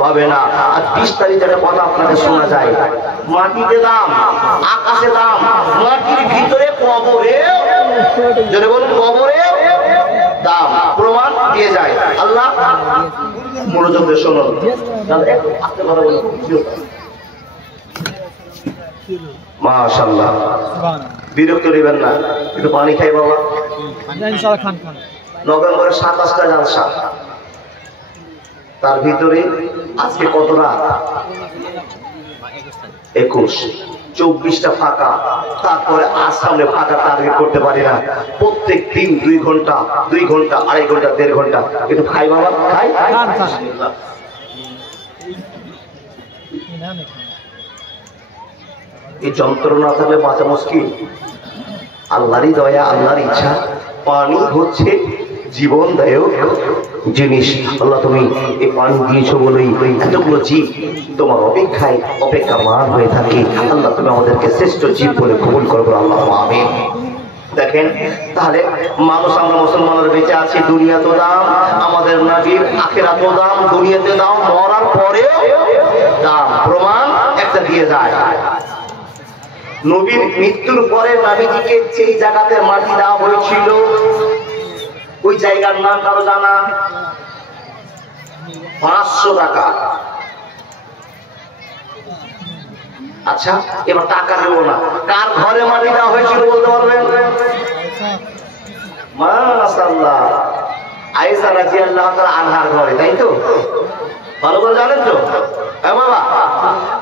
পাবে না। আর 20 তারিখে একটা কথা আপনাকে শোনা যায়, মাটিতে দাম, আকাশে দাম, মাটির ভিতরে কবরে, যদি বলুন কবরে দাম, প্রমাণ দিয়ে যায়। আল্লাহ মনোযোগ দিয়ে শুনুন, আস্তে কথা বলুন। মাশাআল্লাহ, বিরক্ত নেবেন না, একটু পানি খাই বাবা। নভেম্বরের 27টা জালসা, তার ভিতরে আজকে কত রাত? 21, 24টা ফাঁকা। তারপরে আজ সামনে ফাঁকা টার্গেট করতে পারি না। প্রত্যেক দিন 2 ঘন্টা, 2 ঘন্টা, 2.5 ঘন্টা, 1.5 ঘন্টা একটু খাই বাবা, খাই। এই যন্ত্রণা থাকলে বাঁচা মুশকিল। আল্লাহরই দয়া, আল্লাহর ইচ্ছা। পানি হচ্ছে জীবনদায়ক জিনিস। আল্লাহ তুমি এই পানি দিয়েছো বলেই এতগুলো জীব তোমার অপেক্ষায় অপেক্ষামান হয়ে থাকে। আল্লাহ তুমি আমাদেরকে শ্রেষ্ঠ জীব বলে কবুল করো, আল্লাহ আমিন। দেখেন, তাহলে মানুষ, আমরা মুসলমানরা বেঁচে আছি, দুনিয়া তো দাম, আমাদের নবীর আখিরাত তো দাম, দুনিয়াতে দাম, মরার পরেও দাম। প্রমাণ একটা দিয়ে যায়, নবীর মৃত্যুর পরে নবীজিকে যেই জায়গাতে মাটি দেওয়া হয়েছিল, ওই জায়গার নাম কারো জানা? 500 টাকা। আচ্ছা, এবার টাকা দেব না, কার ঘরে মাটি দেওয়া হয়েছিল বলতে পারবেন? মাশাআল্লাহ, আয়েশা রাদিয়াল্লাহু তাআলা আনহার ঘরে, তাই তো? ভালো করে জানেন তো? হ্যাঁ বাবা।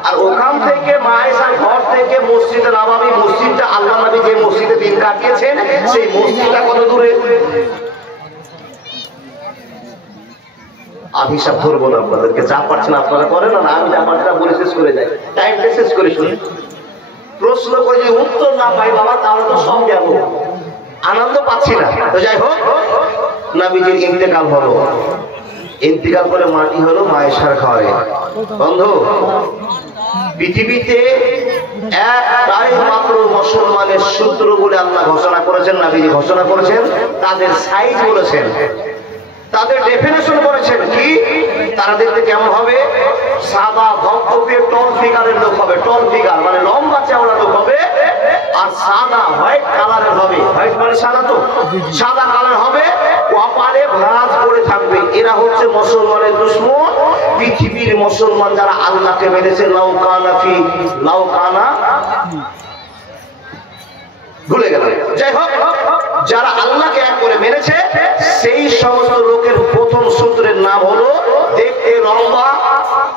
আর ওখান থেকে মা আয়েশার ঘর থেকে মসজিদে নববী, মসজিদটা আল্লাহ নবী যে মসজিদে দিন কাটিয়েছেন, সেই মসজিদটা কত দূরে? আমি সব ধরবো না আপনাদেরকে, যা পারছেন আপনারা করেন না, আমি যা পারছি বলে শেষ করে যাই, টাইমটা শেষ করে শুনি। প্রশ্ন করে যদি উত্তর না পাই বাবা, তাহলে তো সব যাব, আনন্দ পাচ্ছি না। তো যাই হোক, নবীজির ইন্তেকাল হলো, ইন্তেকাল করে মাটি হলো মা আয়েশার ঘরে। বন্ধু, পৃথিবীতে একটাই মাত্র মুসলমানের সূত্র বলে আল্লাহ ঘোষণা করেছেন, নবীজি ঘোষণা করেছেন, তাদের সাইজ বলেছেন, তাদের ডেফিনেশন করেছেন। কি? তারা দেখতে কেমন হবে? সাদা ধপধপে টল ফিগারের লোক হবে। টল ফিগার মানে লম্বা চওড়া লোক হবে, আর সাদা হোয়াইট কালারের হবে, হোয়াইট মানে সাদা, তো সাদা কালার হবে, কপালে ভাঁজ করে থাকবে। এরা হচ্ছে মুসলমানের দুশমন। পৃথিবীর মুসলমান যারা আল্লাহকে মেনেছে, লাউকানা ভুলে গেল, যাই হোক, যারা আল্লাহকে এক করে মেনেছে সেই সমস্ত লোকের প্রথম সূত্রের নাম হলো দেখতে লম্বা,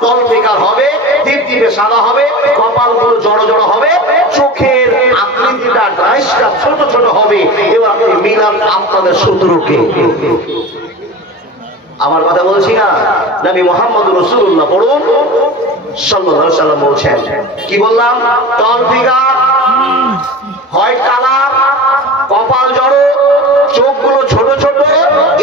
তলপেকার হবে, টিপটিপে সাদা হবে, কপালগুলো জড়ো জড়ো হবে, চোখের আকৃতিটা ডাইসটা ছোট ছোট হবে। এবার আপনি মিলান আপনাদের শত্রুকে। আমার কথা বলছি না, নবী মুহাম্মদ রাসূলুল্লাহ পড়ুন সাল্লাল্লাহু আলাইহি সাল্লাম বলছেন, কি বললাম? তলপেকার, হোয়াইট কালার, কপাল জড়ো, চোখগুলো ছোট ছোট,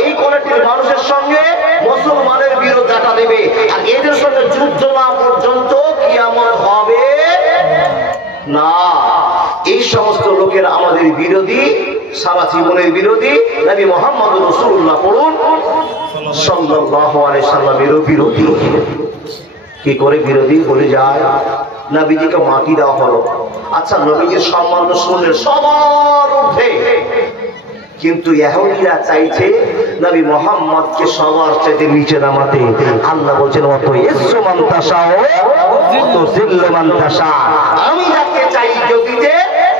এই কোয়ালিটির মানুষের সঙ্গে মুসলমানের বিরোধ দেখা দেবে। আর এদের সঙ্গে যুদ্ধ না পর্যন্ত কিয়ামত হবে না। এই সমস্ত লোকের আমাদের বিরোধী, সারা জীবনের বিরোধী। নবী মুহাম্মদ রাসূলুল্লাহ পড়ুন সাল্লাল্লাহু আলাইহি সাল্লামের বিরোধী। কি করে বিরোধী বলে যায়? নবীজিকে মাটি দেওয়া হলো। আচ্ছা, নবীজির সম্মান তো শুনলেন সবার ঊর্ধ্বে, কিন্তু ইহুদিরা চাইছে নবী মুহাম্মদকে সবার চাইতে নিচে নামাতে। আল্লাহ বলছেন, অত ইজ্জু মান তাশা অত জিল্লু মান তাশা। আমি যাকে চাই ইজ্জত দিতে,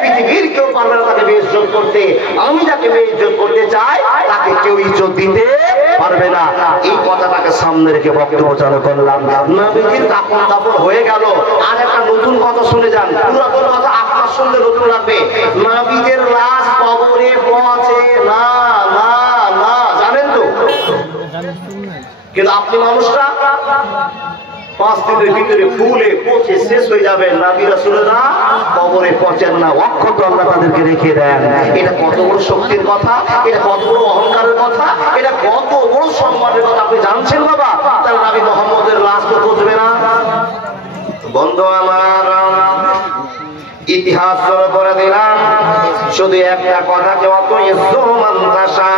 পৃথিবীর কেউ পারবে না তাকে বেইজ্জত করতে। আমি যাকে বেইজ্জত করতে চাই তাকে কেউ ইজ্জত দিতে পারবে না। এই কথাটাকে সামনে রেখে বক্তব্য চালু করলাম। নবীজির কাপড় কাপড় হয়ে গেল। আর একটা নতুন কথা শুনে যান, পুরাতন কথা আপনার শুনলে নতুন লাগবে। নবীদের লাশ কবরে পৌঁছে না, না না, জানেন তো? কিন্তু আপনি মানুষরা 5 দিনের ভিতরে ফুলে পচে শেষ হয়ে যাবেন। নবী রাসূলরা কবরে পচেন না, অক্ষত আল্লাহ তাদেরকে রেখে দেন। এটা কত বড় শক্তির কথা, এটা কত বড় অহংকারের কথা, এটা কত বড় সম্মানের কথা আপনি জানছেন বাবা? তাহলে নবী মুহাম্মদের লাশ তো পচবে না। বন্ধু আমার, ইতিহাস করে দিলাম শুধু একটা কথা, যে অত ইজ্জু মান তাশা,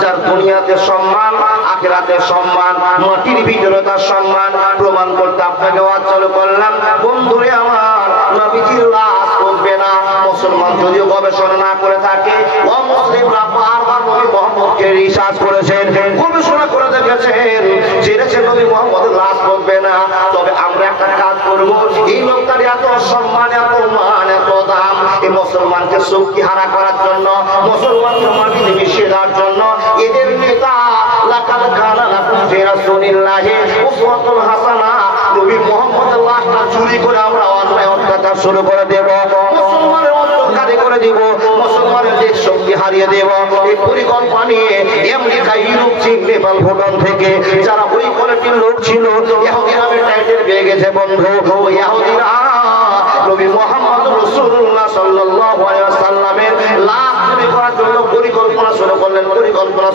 যার দুনিয়াতে সম্মান, আখিরাতে সম্মান, মাটির ভিতরে তার সম্মান প্রমাণ করতে আপনাকে ওয়াজ চালু করলাম। বন্ধুরে আমার, নবীজির লাশ পচবে না। মুসলমান যদিও গবেষণা না করে থাকে, অমুসলিমরা বারবার নবী মুহাম্মদকে রিসার্চ করেছেন, গবেষণা করে দেখেছেন, জেনেছেন নবী মুহাম্মদের লাশ পচবে না। তবে আমরা একটা কাজ করব, এই লোকটার এত সম্মান, এত মান, এত দাম, এই মুসলমানকে শক্তি হারা করার জন্য, মুসলমানকে মাটিতে মিশিয়ে দেওয়ার জন্য এদের নেতা লাকাদ কানা লাকুম ফি রাসূলিল্লাহি উসওয়াতুন হাসানা, নবী মুহাম্মদের লাশটা চুরি করে আমরা অন্যায় অত্যাচার শুরু করে দেব, মুসলমানের অত্যাচারী করে দেব, মুসলমানের দেশ শক্তি হারিয়ে দেব। এই পরিকল্পনা নিয়ে আমেরিকা, ইউরোপ, চীন, নেপাল, ভুটান থেকে যারা ওই কোয়ালিটির লোক ছিল, ইহুদি নামে টাইটেল পেয়ে গেছে বন্ধু। ওই ইহুদিরা নবী মুহাম্মদ রাসূলুল্লাহ সাল্লাল্লাহু আলাইহি ওয়াসাল্লামের লাশ চুরি করার জন্য পরিকল্পনা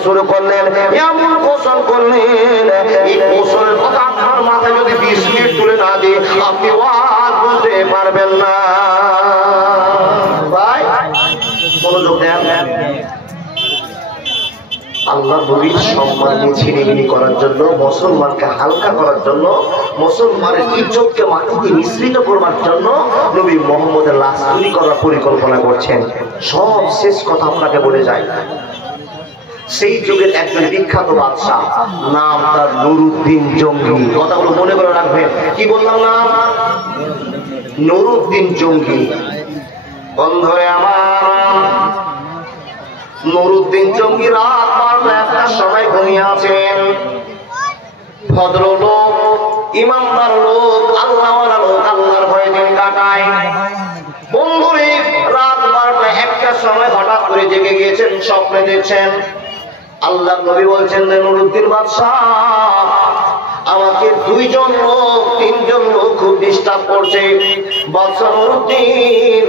শুরু করলেন, এমন কৌশল করলেন, এই কৌশলের কথা আপনার মাথায় যদি 20 মিনিট তুলে না দিই আপনি ওয়াজ বলতে পারবেন না। ভাই মনোযোগ দেন। আল্লাহ নবীর সম্মান ছিনিমিনি করার জন্য, মুসলমানকে হালকা করার জন্য, মুসলমানের ইজ্জতকে মাটিতে মিশ্রিত করবার জন্য নবী মুহাম্মদের লাশ চুরি করার পরিকল্পনা করছেন। সব শেষ কথা আপনাকে বলে যায়, সেই যুগের একজন বিখ্যাত বাদশা, নাম তার নুরুদ্দিন জঙ্গি। কথাগুলো মনে করে রাখবেন। কি বললাম নাম? নুরুদ্দিন জঙ্গি। বন্ধুরে আমার, নুরুদ্দিন জঙ্গি রাত 12টার সময় ঘুমিয়ে আছেন। ভদ্রলোক, ইমানদার লোক, আল্লাহওয়ালা লোক, আল্লাহর ভয়ে দিন কাটায়। বন্ধুরে রাত 12টা 1টার সময় হঠাৎ করে জেগে গিয়েছেন, স্বপ্নে দেখছেন আল্লাহ নবী বলছেন, নুরুদ্দিন বাদশাহ, আমাকে 2 জন লোক 3 জন লোক খুব ডিস্টার্ব করছে। বাদশাহ নুরুদ্দিন,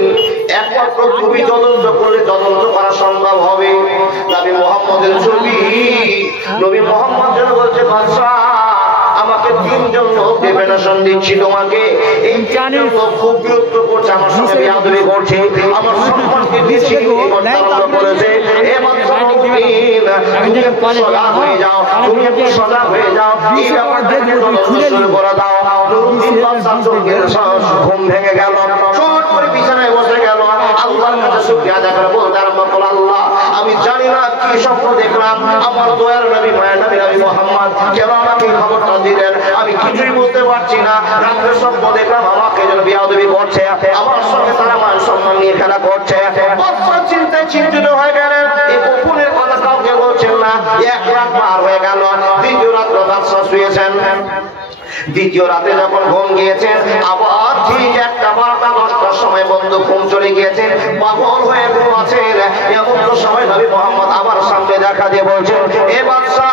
একমাত্র তুমি তদন্ত করলে তদন্ত করা সম্ভব হবে। নবী মুহাম্মদের ছবি, নবী মুহাম্মদ যেন বলছে, বাদশাহ আমাকে 3 জন লোক ডেপুটেশন দিচ্ছি তোমাকে, এই 3 জন লোক খুব বিরক্ত করছে, আমার সঙ্গে বেয়াদবি করছে, আমার সম্পর্কে দিচ্ছি করেছে। এ বাদশাহ নুরুদ্দিন, তুমি সজাগ হয়ে যাও, তুমি একটু সজাগ হয়ে যাও, এই ব্যাপারটা শুরু করে দাও। নুরুদ্দিন বাদশাহ ঘুম ভেঙে গেল, চট করে বিছানায় বসে গেল, আল্লাহর আল্লাহর কাছে শুকরিয়া আদায় করে বলতে আরম্ভ করল, আল্লাহ আমি জানি না কি স্বপ্ন দেখলাম, আমার দয়ার নবী মায়ের নবী নবী মুহাম্মদ কেন আমাকে খবরটা দিলেন, আমি কিছুই বুঝতে পারছি না। রাত্রে স্বপ্ন দেখলাম আমাকে যেন বিয়াদবি করছে, আমার সঙ্গে তারা মান সম্মান নিয়ে খেলা করছে। চিন্তায় চিন্তিত হয়ে গেলেন, এই গোপনের কথা কাউকে বলছেন না। এক রাত পার হয়ে গেল, দ্বিতীয় রাত্রে বাদশা শুয়েছেন। দ্বিতীয় রাতে যখন ঘুম গিয়েছেন, আবার ঠিক 1টা 12টা 10টার সময় বন্ধু ঘুম চলে গিয়েছেন, পাগল হয়ে ঘুম আছেন। এমন তো সময় নবী মুহাম্মদ আবার সামনে দেখা দিয়ে বলছেন, এ বাদশা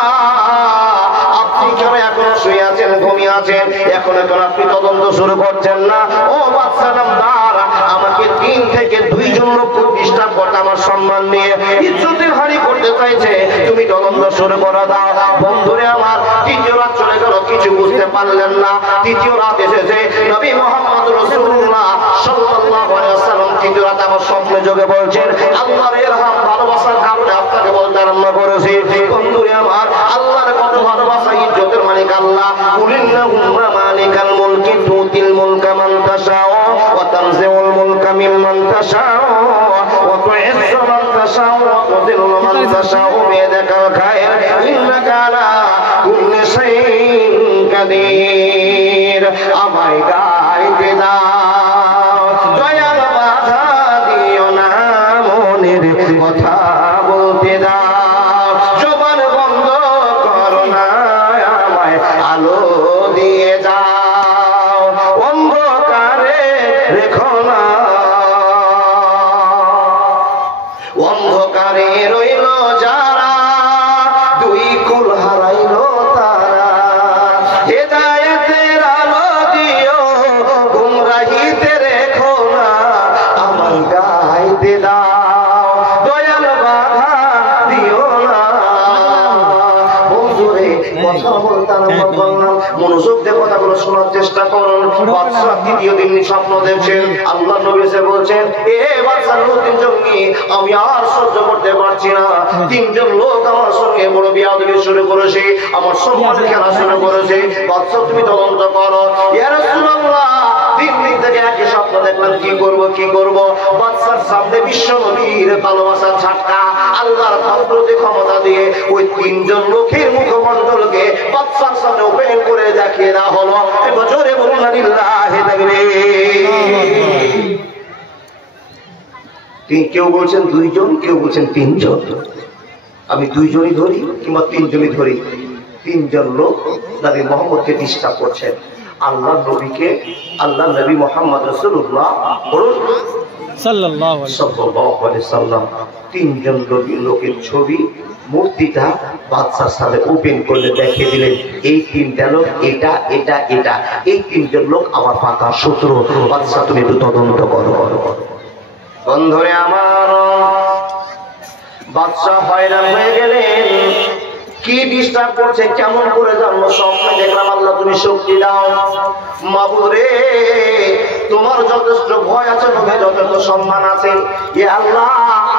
আপনি কেন এখনো শুয়ে আছেন, ঘুমিয়ে আছেন, এখনো কেন আপনি তদন্ত শুরু করছেন না? ও বাদশা নামদার, আমাকে 3 থেকে 2 জন লোক ডিস্টার্ব করতে আমার সম্মান নিয়ে ইজ্জতের হানি করতে চাইছে, তুমি তদন্ত শুরু করে দাও। বন্ধুরে আমার, দ্বিতীয় রাত চলে গেল, কিছু বুঝতে পারলেন না। তৃতীয় রাত এসেছে, নবী মুহাম্মদ রাসূলুল্লাহ সাল্লাল্লাহু আলাইহি ওয়াসাল্লাম তৃতীয় রাতে আমার স্বপ্নে যোগে বলছেন, আল্লাহর ইরহাম ভালোবাসার কারণে আপনাকে বলতে আরম্ভ করেছি। বন্ধুরে আমার, আল্লাহর কত ভালোবাসা, ইজ্জতের মালিক আল্লাহ। কুলিল্লাহুম্মা মালিকাল মুলকি তুতিল মুলকা মান তাশাউ ওয়া তানজিউল মুলকা মিম্মান তাশাউ ওয়া তুইজ্জু মান তাশাউ ওয়া তুযিল্লু মান তাশাউ বিয়াদিকাল খায়র ইন্নাকা আলা কুল্লি শাইইন কাদির। আমায় গাইতে দাও, দয়াল বাধা দিও না, মনের কথা বলতে দাও, জবান বন্ধ করো না, আমায় আলো দিয়ে যাও, অন্ধকারে রেখো না, অন্ধকারে রইল যারা, 2 কুল হারাইল তারা, হেদায়েতের আলো দিও, গুমরাহিতে রেখো না, আমার গাইতে দাও, দয়াল বাধা দিও না। বন্ধুরে, কথা বলতে আরম্ভ করলাম, মনোযোগ দিয়ে কথাগুলো শোনার চেষ্টা করুন। বাদশা দ্বিতীয় দিন স্বপ্ন দেখছেন, আল্লাহ নবী এসে বলছেন, এ বাদশা নতুন জঙ্গি, আমি আর সহ্য করতে পারছি না। 3 জন লোক আমার সঙ্গে বড় বিয়াদবি শুরু করেছে, আমার সম্মানে খেলা শুরু করেছে। বাদশা তুমি তদন্ত করো। ইয়া রাসূলুল্লাহ, 3 দিন থেকে একই স্বপ্ন দেখলাম, কি করব কি করব। বাদশার সামনে বিশ্ব নবীর ভালোবাসার ঝাটকা, আল্লাহর কুদরতি ক্ষমতা দিয়ে ওই 3 জন লোকের মুখমণ্ডলকে বাদশার সামনে ওপেন করে দেখিয়ে দেওয়া হলো। এবার জোরে বলুন না লিল্লাহি তাকবীর। কেউ বলছেন 2 জন, কেউ বলছেন 3 জন। আমি 2 জনই ধরি কিংবা 3 জনই ধরি। 3 জন লোক নবী মুহাম্মদকে ডিস্টার্ব করছেন। আল্লাহ নবীকে, আল্লাহ নবী মুহাম্মদ রাসূলুল্লাহ সাল্লাল্লাহু আলাইহি সাল্লাম 3 জন লোকের ছবি, মূর্তিটা বাদশার সাথে ওপেন করলে দেখিয়ে দিলেন, এই 3টা লোক, এটা এটা এটা, এই 3 জন লোক আমার পাকা শত্রু। বাদশা তুমি একটু তদন্ত করো। বন্ধুরে আমার, বাদশা হয়রান হয়ে গেলেন, কি ডিস্টার্ব করছে, কেমন করে জানবো? স্বপ্নে দেখলাম আল্লাহ তুমি শক্তি দাও। মাবুদ রে, তোমার যথেষ্ট ভয় আছে, তোমার যথেষ্ট সম্মান আছে, এ আল্লাহ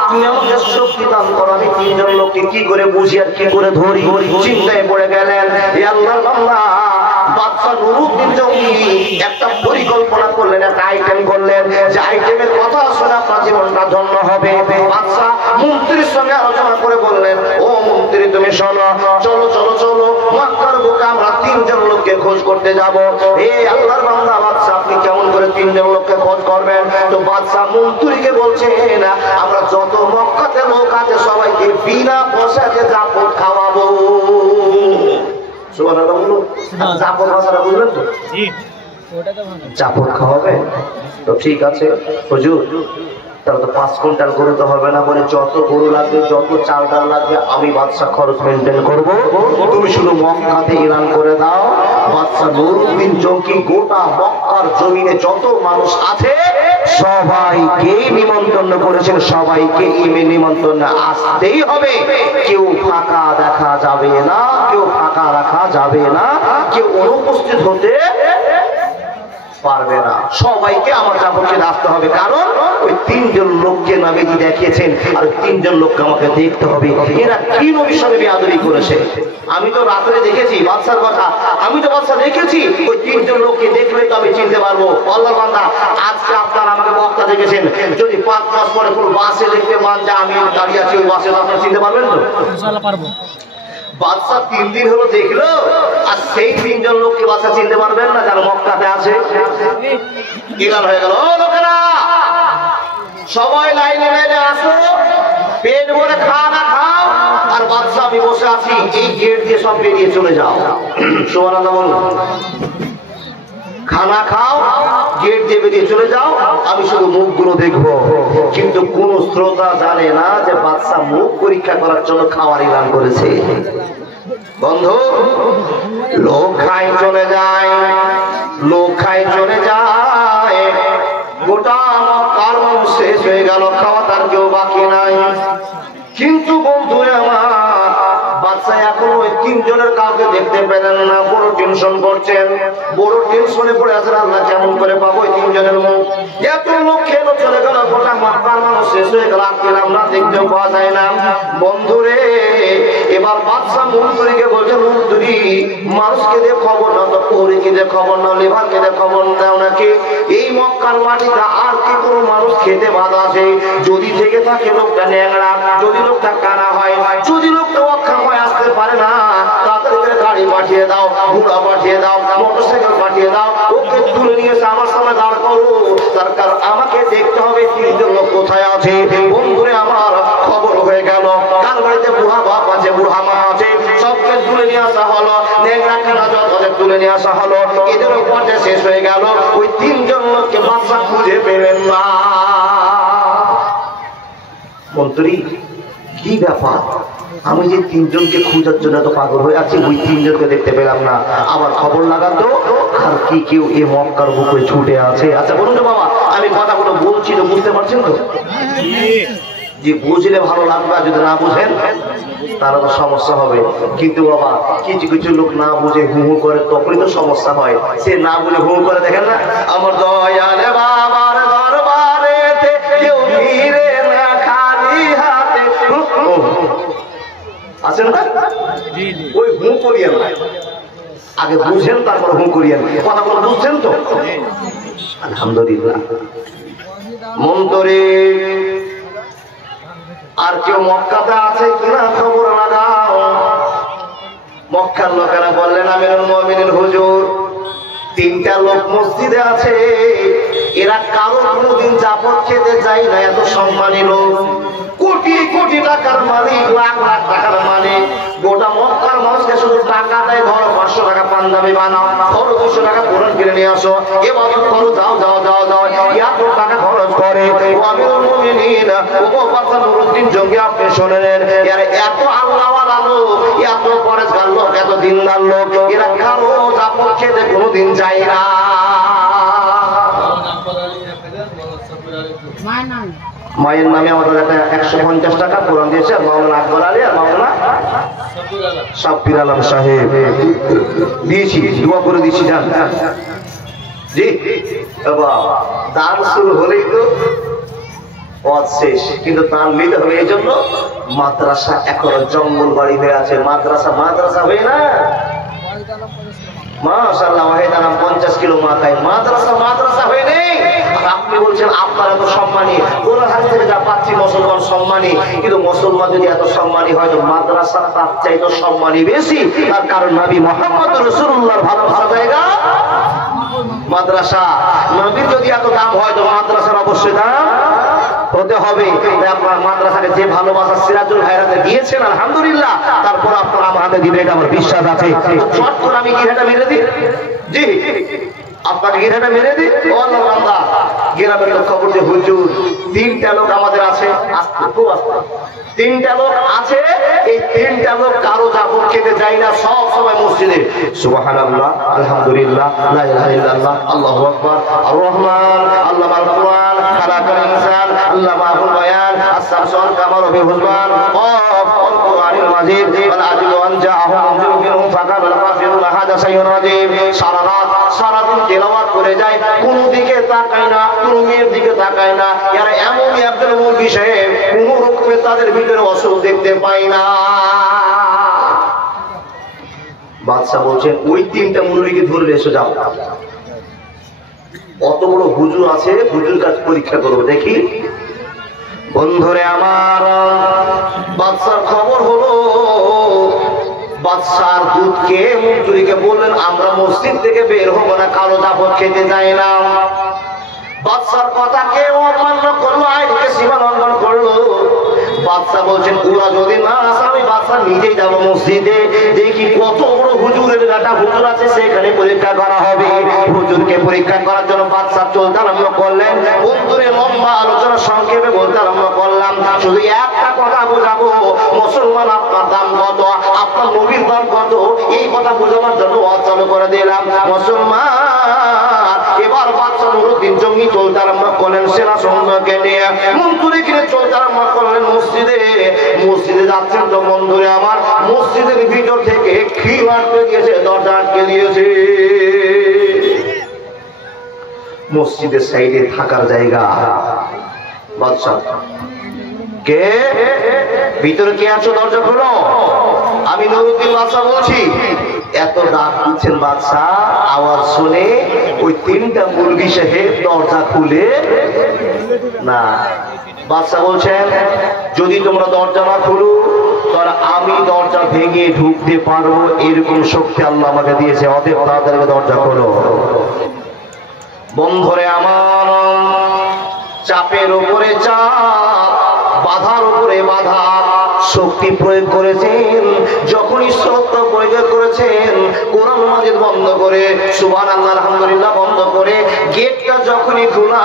তুমি আমাকে শক্তি দান করো। আমি 3 জন লোককে কি করে বুঝি আর কি করে ধরি, চিন্তায় পড়ে গেলেন। এ আল্লাহর বান্দা বাদশা নুরুদ্দিন জঙ্গি একটা পরিকল্পনা করলেন, একটা আইটেম করলেন, যে আইটেমের কথা শুনে আপনার জীবনটা ধন্য হবে। বাদশা মন্ত্রীর সঙ্গে আলোচনা করে বললেন, ও মন্ত্রী তুমি শোনো, চলো চলো চলো, মক্কার বুকে আমরা 3 জন লোককে খোঁজ করতে যাব। এই আল্লাহর বান্দা বাদশা, আপনি কেমন করে 3 জন লোককে খোঁজ করবেন? তো বাদশা মন্ত্রীকে বলছেন, আমরা যত মক্কাতে লোক আছে সবাইকে বিনা পয়সাতে জাপত খাওয়াবো। সুবহানাল্লাহ বলুন। জাপত ভাষাটা বুঝলেন তো? জাপত খাওয়াবে তো ঠিক আছে হুজুর, তাহলে তো 5 কুইন্টাল গরু তো হবে না, বলে যত গরু লাগবে, যত চাল ডাল লাগবে আমি বাদশা খরচ মেনটেন করব, তুমি শুধু মক্কাতে এলান করে দাও। বাদশা নুরুদ্দিন জঙ্গি গোটা মক্কার জমিনে যত মানুষ আছে সবাইকে নিমন্ত্রণ করেছেন, সবাইকে ইমেল নিমন্ত্রণ আসতেই হবে, কেউ ফাঁকা দেখা যাবে না, কেউ ফাঁকা রাখা যাবে না, কেউ অনুপস্থিত হতে পারবে না, সবাইকে আমার জাপকে আসতে হবে। কারণ ওই 3 জন লোককে নবীজি দেখিয়েছেন, আর 3 জন লোককে আমাকে দেখতে হবে এরা কি নবীর সঙ্গে বেয়াদবি করেছে। আমি তো রাত্রে দেখেছি বাদশার কথা, আমি তো বাদশা দেখেছি, ওই 3 জন লোককে দেখলে তো আমি চিনতে পারবো। আল্লাহর বান্দা, আজকে আপনারা আমাকে বক্তা দেখেছেন, যদি 5 মাস পরে কোনো বাসে দেখতে পান যে আমি দাঁড়িয়ে আছি ওই বাসে, আপনারা চিনতে পারবেন তো? ইনশাআল্লাহ পারবো। বাদশা 3 দিন হলো দেখলো, আর সেই 3 জন লোককে বাদশা চিনতে পারবেন না যারা মক্কাতে আছে। ইরান হয়ে গেল, ও লোকেরা সবাই লাইনে লাইনে আসো, পেট ভরে খানা খাও, আর বাদশা আমি বসে আছি, এই গেট দিয়ে সব বেরিয়ে চলে যাও। সুবহানাল্লাহ বলুন। খানা খাও, গেট দিয়ে বেরিয়ে চলে যাও, আমি শুধু মুখগুলো দেখবো। কিন্তু কোন শ্রোতা জানে না যে বাদশা মুখ পরীক্ষা করার জন্য খাওয়ার এলান করেছে। বন্ধু, লোক খাই চলে যায়, লোক খাই চলে যায়, গোটা মক্কার মানুষ শেষ হয়ে গেল, খাওয়া তার কেউ বাকি নাই। কিন্তু বন্ধু আমার, বাদশা এখন ওই 3 জনের কাউকে দেখতে পেলেন না, বড় টেনশন করছেন, বড় টেনশনে পড়ে আছেন, আল্লাহ কেমন করে পাবো ওই 3 জনের মুখ। এত লোক খেলো চলে গেল, গোটা মক্কার মানুষ শেষ হয়ে গেল, আর পেলাম না, দেখতেও পাওয়া যায় না। বন্ধুরে, এবার বাদশা মন্ত্রীকে বলছে, মন্ত্রী মানুষকে দিয়ে খবর না তো, পৌরিকে দিয়ে খবর না, লেভারকে দিয়ে খবর দাও নাকি এই মক্কার মাটিতে আর কি কোনো মানুষ খেতে বাধা আছে? যদি থেকে থাকে লোকটা ন্যাংরা, যদি লোকটা কানা হয়, যদি লোকটা অক্ষম হয়, আসতে পারে না, তাড়াতাড়ি করে গাড়ি পাঠিয়ে দাও, ঘোড়া পাঠিয়ে দাও, মোটরসাইকেল পাঠিয়ে দাও, ওকে তুলে নিয়ে এসে আমার সামনে দাঁড় করো, তার কারণ আমাকে দেখতে হবে 3 জন লোক কোথায় আছে। বন্ধুরে আমার, খবর হয়ে গেল, কার বাড়িতে বুড়া বাপ আছে, বুড়া মা আছে, সবকে তুলে নিয়ে আসা হলো, ন্যাংরা কানা যত তুলে নিয়ে আসা হলো। এদেরও পর্যায়ে শেষ হয়ে গেল, ওই 3 জন লোককে বাদশা খুঁজে পেলেন না। মন্ত্রী, কি ব্যাপার, আমি যে 3 জনকে খোঁজার জন্য এত পাগল হয়ে আছি, ওই 3 জনকে দেখতে পেলাম না, আবার খবর লাগাতো আর কি কেউ এ মক্কার বুকে ছুটে আছে? আচ্ছা বলুন তো বাবা, আমি কথাগুলো বলছি তো বুঝতে পারছেন তো? যে বুঝলে ভালো লাগবে, আর যদি না বুঝেন তাহলে তো সমস্যা হবে। কিন্তু বাবা, কিছু কিছু লোক না বুঝে হু হু করে, তখনই তো সমস্যা হয়। সে না বুঝে হু হু করে, দেখেন না, আমার দয়ালে বাবার দরবারেতে কেউ ফিরে না খালি হাতে। আছেন না, ওই হু করিয়েন না, আগে বুঝেন তারপর হু করিয়েন। কথাগুলো বুঝছেন তো? আলহামদুলিল্লাহ। মন্তরে আর কেউ মক্কাতে আছে কিনা খবর লাগাও। মক্কার লোকেরা বললেন, আমিরুল মুমিনিন হুজুর, 3টা লোক মসজিদে আছে, এরা কারো কোনোদিন জাপত খেতে যায় না, এত সম্মানী লোক, কোটি কোটি টাকার মালিক, লাখ লাখ টাকার মালিক, গোটা মক্কার মানুষকে শুধু টাকা দেয়, ধরো 500 টাকা পাঞ্জাবি বানাও, ধরো 200 টাকা কোরআন কিনে নিয়ে আসো, এবার করো, যাও যাও যাও যাও, এত টাকা খরচ করে। আমিরুল মুমিনিন বাদশা নুরউদ্দিন জঙ্গি, আপনি শোনেন, এরা এত আল্লাহওয়ালা লোক, এত পরেশগার লোক, এত দিনদার লোক, এরা কারো জাপত খেতে কোনোদিন যায় না। মায়ের নামে আমাদের একটা 150 টাকা কোরআন দিয়েছে, মাওলানা আকবর আলী আর মাওলানা সাব্বির আলম সাহেব দিয়েছি, দোয়া করে দিচ্ছি। যান জি বাবা, দান শুরু হলেই তো পথ শেষ, কিন্তু দান নিতে হবে। এই জন্য মাদ্রাসা এখনো জঙ্গল বাড়ি হয়ে আছে, মাদ্রাসা মাদ্রাসা হয়ে না। মাশাআল্লাহ, ওয়াহিদানাম 50 কিলো মাথায়, মাদ্রাসা মাদ্রাসা হয়ে নেই। আর আপনি বলছেন আপনারা তো সম্মানী, কোরআন হাদিস থেকে যা পাচ্ছি মুসলমান সম্মানী, কিন্তু মুসলমান যদি এত সম্মানী হয় তো মাদ্রাসা তার চাইতে সম্মানী বেশি। তার কারণ নবী মুহাম্মদ রাসূলুল্লাহর ভালোবাসা জায়গা মাদ্রাসা। নবীর যদি এত দাম হয় তো মাদ্রাসার অবশ্যই দাম হতে হবে। আপনার মাদ্রাসাকে যে ভালোবাসা সিরাজুল ভাইরাতে দিয়েছেন আলহামদুলিল্লাহ, তারপর আপনারা আমাদের দিবে, এটা আমার বিশ্বাস আছে। চট করে আমি গিরাটা মেরে দিই, জি আপনাকে গিরাটা মেরে দিই। ও আল্লাহ বান্দা, গ্রামের লোক খবর দিয়ে, হুজুর 3টা লোক আমাদের আছে, আস্তে খুব আস্তে, 3টা লোক আছে, এই 3টা লোক কারো জাপত খেতে যায় না, সব সময় মসজিদে সুবহানাল্লাহ, আলহামদুলিল্লাহ, লা ইলাহা ইল্লাল্লাহ, আল্লাহু আকবার, আর রহমান, আল্লামাল কুরআন, খালাকাল ইনসান, আল্লামাহুল বায়ান, আস-শামসু ওয়াল কামারু বিহুসবান, ওয়াল কুরআনিল মাজিদ, ওয়াল আদিলু আন জাআহুম মুনযিরুম মিনহুম ফাকাল কাফিরুন হাদা শাইউন রাজীম। সারা রাত সারা দিন তেলাওয়াত করে যায়, কোন দিকে তাকায় না, কোন মেয়ের দিকে তাকায় না। এরা এমনই একজন মুরগি সাহেব, কোন রকমের তাদের ভিতরে অসুখ দেখতে পায় না। বাদশা বলছেন, ওই 3টা মুরগিকে ধরে এসে যাও। অত বড় হুজুর আছে, হুজুর কাছে পরীক্ষা করবো দেখি। বন্ধুরে আমার, বাদশার খবর হলো, বাদশার দুধকে মন্ত্রীকে বললেন আমরা মসজিদ থেকে বের হবো না, কালো জাফর খেতে যাই না। বাদশার কথা কেউ অমান্য করলো, আইনকে সীমা লঙ্ঘন করলো। বাদশা বলছেন ওরা যদি না আসে আমি বাদশা নিজেই যাবো মসজিদে, দেখি কত বড় হুজুরের গাটা হুজুর আছে সেখানে পরীক্ষা করা হবে। হুজুরকে পরীক্ষা করার জন্য বাদশা চলতে আরম্ভ করলেন। বন্ধুরে লম্বা আলোচনা সংক্ষেপে বলতে আরম্ভ করলাম, শুধু একটা কথা বোঝাবো, মুসলমান আপনার দাম কত, আপনার নবীর দাম কত, এই কথা বোঝানোর জন্য ওয়াজ চালু করে দিলাম। মুসলমান এবার বাদশা নুরুদ্দিন জঙ্গি চলতে আরম্ভ করলেন, সেনা সৈন্যকে নিয়ে মন্ত্রীকে নিয়ে চলতে আরম্ভ করলেন মসজিদে। মসজিদে যাচ্ছেন তো বন্ধুরে আমার, মসজিদের ভিতর থেকে খিল আটকে গিয়েছে, দরজা আটকে দিয়েছে। মসজিদের সাইডে থাকার জায়গা, বাদশা কে ভিতরে কে আছো, দরজা খোলো। আমি নুরুদ্দিন বাদশা বলছি। এত ডাক দিচ্ছেন বাদশা, আওয়াজ শুনে ওই তিনটা মুরগি সাহেব দরজা খুলে না। বাদশা বলছেন যদি তোমরা দরজা না খুলো তাহলে আমি দরজা ভেঙে ঢুকতে পারবো, এরকম শক্তি আল্লাহ আমাকে দিয়েছে, অতএব তাদেরকে দরজা খোলো। বন্ধুরে আমার, চাপের উপরে চাপ, বাধার উপরে বাধা, শক্তি প্রয়োগ করেছেন। যখনই শক্তি প্রয়োগ করেছেন, কোরআন মাজিদ বন্ধ করে, সুবহানাল্লাহ আলহামদুলিল্লাহ বন্ধ করে, গেটটা যখনই খোলা,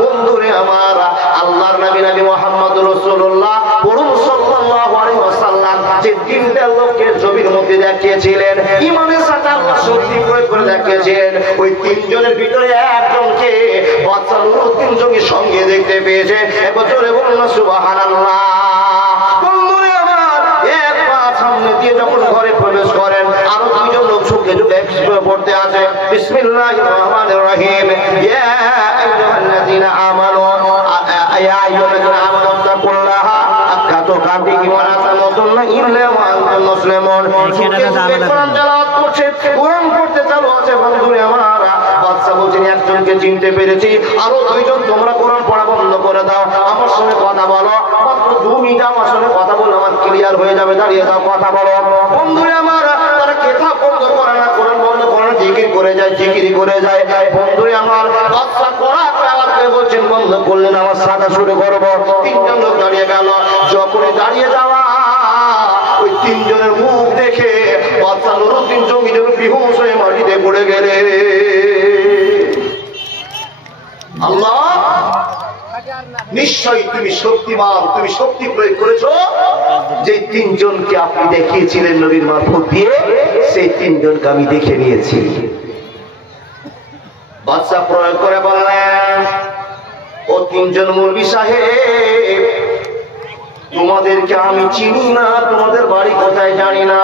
বন্ধুরে আমার, আল্লাহর নবী নবী মুহাম্মদুর রাসূলুল্লাহ পরম সাল্লাল্লাহু আলাইহি ওয়াসাল্লাম যে তিনটা লোককে ছবির মধ্যে দেখিয়েছিলেন, ঈমানের সাথে আল্লাহ শক্তি প্রয়োগ করে দেখিয়েছেন, ওই তিনজনের ভিতরে একজনকে বাদশা নুরুদ্দিন জঙ্গি সঙ্গে দেখতে পেয়েছে। একবার জোরে বলুন সুবহানাল্লাহ। বন্ধুরে আমার, এক পা সামনে দিয়ে যখন ঘরে প্রবেশ করেন, আরো দুইজন লোক ঝুঁকে ঝুঁকে একসাথে পড়তে আছে। বিসমিল্লাহির রহমানির রহিম। ইয়া আইয়ুহাল্লাযীনা আমানু ইয়া আইয়ুহাল্লাযীনা আমানু তাকুল্লাহা হাক্কা তুকাতিহি ওয়া লা তামুতুন্না ইল্লা ওয়া আনতুম মুসলিমুন। কোরআন তেলাওয়াত করছে, কোরআন পড়তে চালু আছে। বন্ধুরে আমার, বাদশা বলছেন একজনকে চিনতে পেরেছি, আরো দুইজন তোমরা কোরআন পড়া বন্ধ করে দাও, আমার সঙ্গে কথা বলো, মাত্র 2 মিনিট আমার সঙ্গে কথা বললে আমার ক্লিয়ার হয়ে যাবে, দাঁড়িয়ে দাও, কথা বলো। বন্ধুরে আমার, তারা কেতাব বন্ধ করে না, কোরআন বন্ধ করে না, জিকির করে যায়, জিকিরি করে যায়। বন্ধুরে আমার, বাদশা করা আওয়াজ করে বলছেন বন্ধ করলেন, আমার সাদা শুরু করবো। তিনজন লোক দাঁড়িয়ে গেল। যখনই দাঁড়িয়ে যাওয়া, ওই তিনজনের মুখ দেখে বাদশা নুরুদ্দিন জঙ্গি যেন বেহুশ হয়ে মাটিতে পড়ে গেলে। আল্লাহ নিশ্চয়ই তুমি শক্তিমান, তুমি শক্তি প্রয়োগ করেছো। যে তিনজনকে আপনি দেখিয়েছিলেন নবীর মারফত দিয়ে, সেই তিনজনকে আমি দেখে নিয়েছি। বাদশা প্রয়োগ করে বললেন, ও তিনজন মুরবি সাহেব, তোমাদেরকে আমি চিনি না, তোমাদের বাড়ি কোথায় জানি না,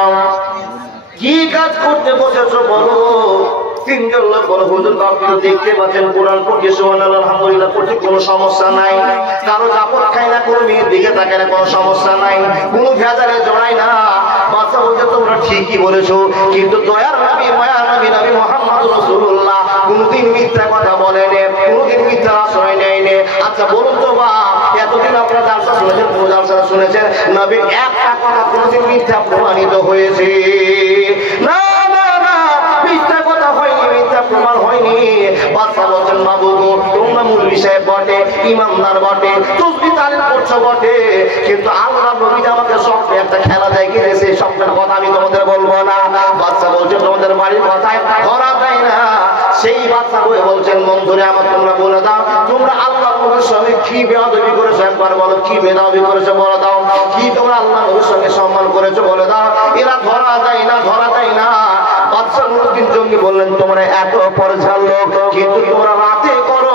কি কাজ করতে বসেছো বলো। তিনজন লোক বলো, হুজুর আপনি দেখতে পাচ্ছেন কোরআন পড়ছি, সুবহানাল্লাহ আলহামদুলিল্লাহ পড়ছি, কোনো সমস্যা নাই, কারো জাপত খাই না, কোনো মেয়ের দিকে তাকায় না, কোনো সমস্যা নাই, কোনো ভেজালে জড়াই না। বাদশা বলছে তোমরা ঠিকই বলেছো, কিন্তু দয়ার নবী মায়ার নবী নবী মুহাম্মদুর রাসূলুল্লাহ কোনদিন মিথ্যা কথা বলেনি, কোনদিন মিথ্যা আশ্রয় নেয়নি। আচ্ছা বলুন তো বা, এতদিন আপনারা জালসা শুনেছেন, কোন জালসা শুনেছেন নবীর একটা কথা কোনদিন মিথ্যা প্রমাণিত হয়েছে? না না না, মিথ্যা কথা হয়নি, মিথ্যা প্রমাণ হয়নি। বাদশা বলছেন মাবুদ, তোমরা মুরবি সাহেব বটে, ইমানদার বটে, তাসবিহ তালিম করছো বটে, কিন্তু আল্লাহ নবী আমাকে স্বপ্নে একটা খেলা দেখিয়েছে, স্বপ্নের কথা আমি তোমাদের বলবো না। বাদশা বলছে তোমাদের বাড়ির কথায় ধরা দেয় না। সেই বাদশা বলছেন বন্ধুরে আমার, তোমরা বলে দাও তোমরা আল্লাহ নবীর সঙ্গে কি বেয়াদবি করেছো, একবার বলো, কি বেয়াদবি করেছো বলে দাও, কি তোমরা আল্লাহ নবীর সঙ্গে সম্মান করেছো বলে দাও। এরা ধরা দেয় না, ধরা দেয় না। বাদশা নুরুদ্দিন জঙ্গি বললেন তোমরা এত পরেশগার লোক, কিন্তু তোমরা রাতে করো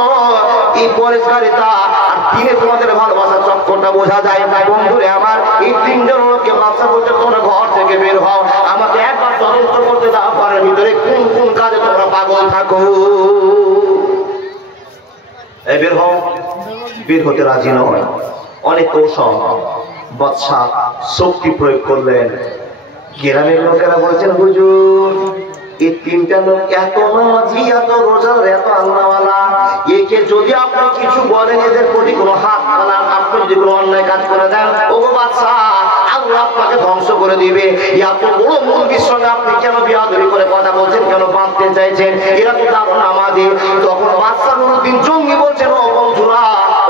এই পরেশগারিতা, আর দিনে তোমাদের ভালোবাসার চক্করটা বোঝা যায়। বন্ধুরে আমার, এই তিনজন লোককে বাদশা বলছে তোমরা ঘর থেকে বের হও, আমাকে একবার তদন্ত করতে দাও, ঘরের ভিতরে কোন কোন কাজে তোমরা পাগল থাকো। বের হও, বের হতে রাজি নয়, অনেক কৌশল। বাদশা শক্তি প্রয়োগ করলেন। গ্রামের লোকেরা বলছেন হুজুর এই তিনটা লোক এত নামাজি, এত রোজার, এত আল্লাহওয়ালা, একে যদি আপনি কিছু বলেন, এদের প্রতি কোনো হাত ফেলান, আপনি যদি কোনো অন্যায় কাজ করে দেন, ও বাদশা, আল্লাহ আপনাকে ধ্বংস করে দিবে। এত বড় মুরগির সঙ্গে আপনি কেন বিয়াদবি করে কথা বলছেন, কেন বাঁধতে চাইছেন? এরা তো দারুণ নামাজি। তখন বাদশা নুরুদ্দিন জঙ্গি বলছেন, ও বন্ধুরা,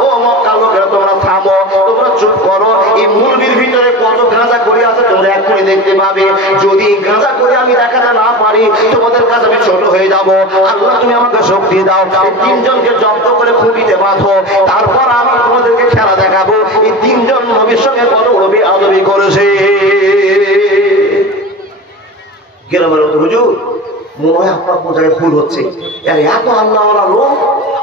ও মক্কার লোকেরা, তোমরা থামো, তোমরা চুপ করো। এই মুরগির ভিতরে কত গাঁজা করে আছে তোমরা এক্ষুনি দেখতে পাবে। যদি গাঁজা করে আমি দেখাতে না পারি, তোমাদের কাছে আমি ছোট হয়ে যাবো। আল্লাহ তুমি আমাকে শক্তি দাও। তিনজনকে জব্দ করে খুঁটিতে বাঁধো, তারপর আমি তোমাদেরকে খেলা দেখাবো এই তিনজন নবীর সঙ্গে কত বড় বেয়াদবি করেছে। গ্রামের মতো হুজুর, মনে হয় আপনার কোন জায়গায় ভুল হচ্ছে। এত আল্লাহওয়ালা লোক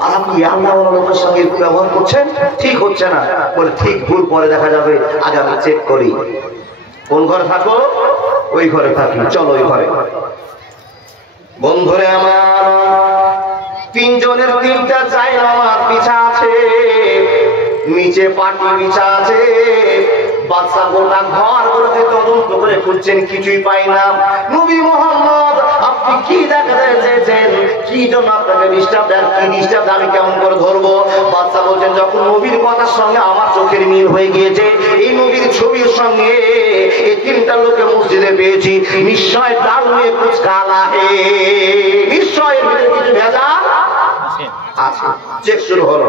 আর আপনি আল্লাহওয়ালা লোকের সঙ্গে একটু ব্যবহার করছেন, ঠিক হচ্ছে না। বলে ঠিক ভুল পরে দেখা যাবে, আগে আমি চেক করি। কোন ঘরে থাকো? ওই ঘরে থাকি, চলো ওই ঘরে। বন্ধুরে আমার, তিনজনের তিনটা জায়নামাজ বিছা আছে, নিচে পাটি বিছা আছে। বাদশা গোটা ঘর গুলোতে তদন্ত করে খুঁজছেন, কিছুই পাই না। নবী মুহাম্মদ, আপনি কি দেখাতে চেয়েছেন? কি জন্য আপনাকে ডিস্টার্ব দেন? কি ডিস্টার্ব আমি কেমন করে ধরবো? বাদশা বলছেন, যখন নবীর কথার সঙ্গে আমার চোখের মিল হয়ে গিয়েছে, এই নবীর ছবির সঙ্গে এই তিনটা লোকে মসজিদে পেয়েছি, নিশ্চয় ডাল নিয়ে কুছ কালা হে, নিশ্চয় কিছু ভেজা আছে। চেক শুরু হলো।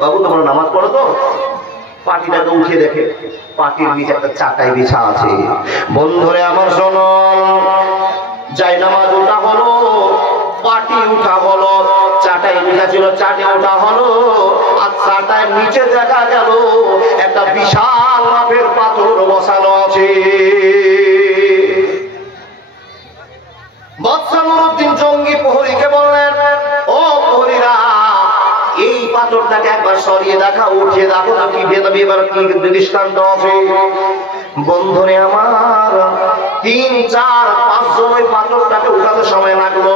বাবু, তোমরা নামাজ পড়ো তো? পাটিটাকে উঠে দেখে পাটির নিচে একটা চাটাই বিছা আছে। বন্ধুরে আমার শোনো, যাই নামাজ ওঠা হলো, পাটি উঠা হলো, চাটাই বিছা ছিল, চাটে ওঠা হলো, আর চাটাই নিচে দেখা গেল একটা বিশাল মাপের পাথর বসানো আছে। বাদশা নুরুদ্দিন জঙ্গি প্রহরীকে বললেন, ও প্রহরীরা, এই পাথরটাকে একবার সরিয়ে দেখা, উঠিয়ে দেখো তো কি ভেদ এবার কি দৃষ্টান্ত আছে। বন্ধুরে আমার, 3, 4, 5 জন ওই পাথরটাকে উঠাতে সময় লাগলো।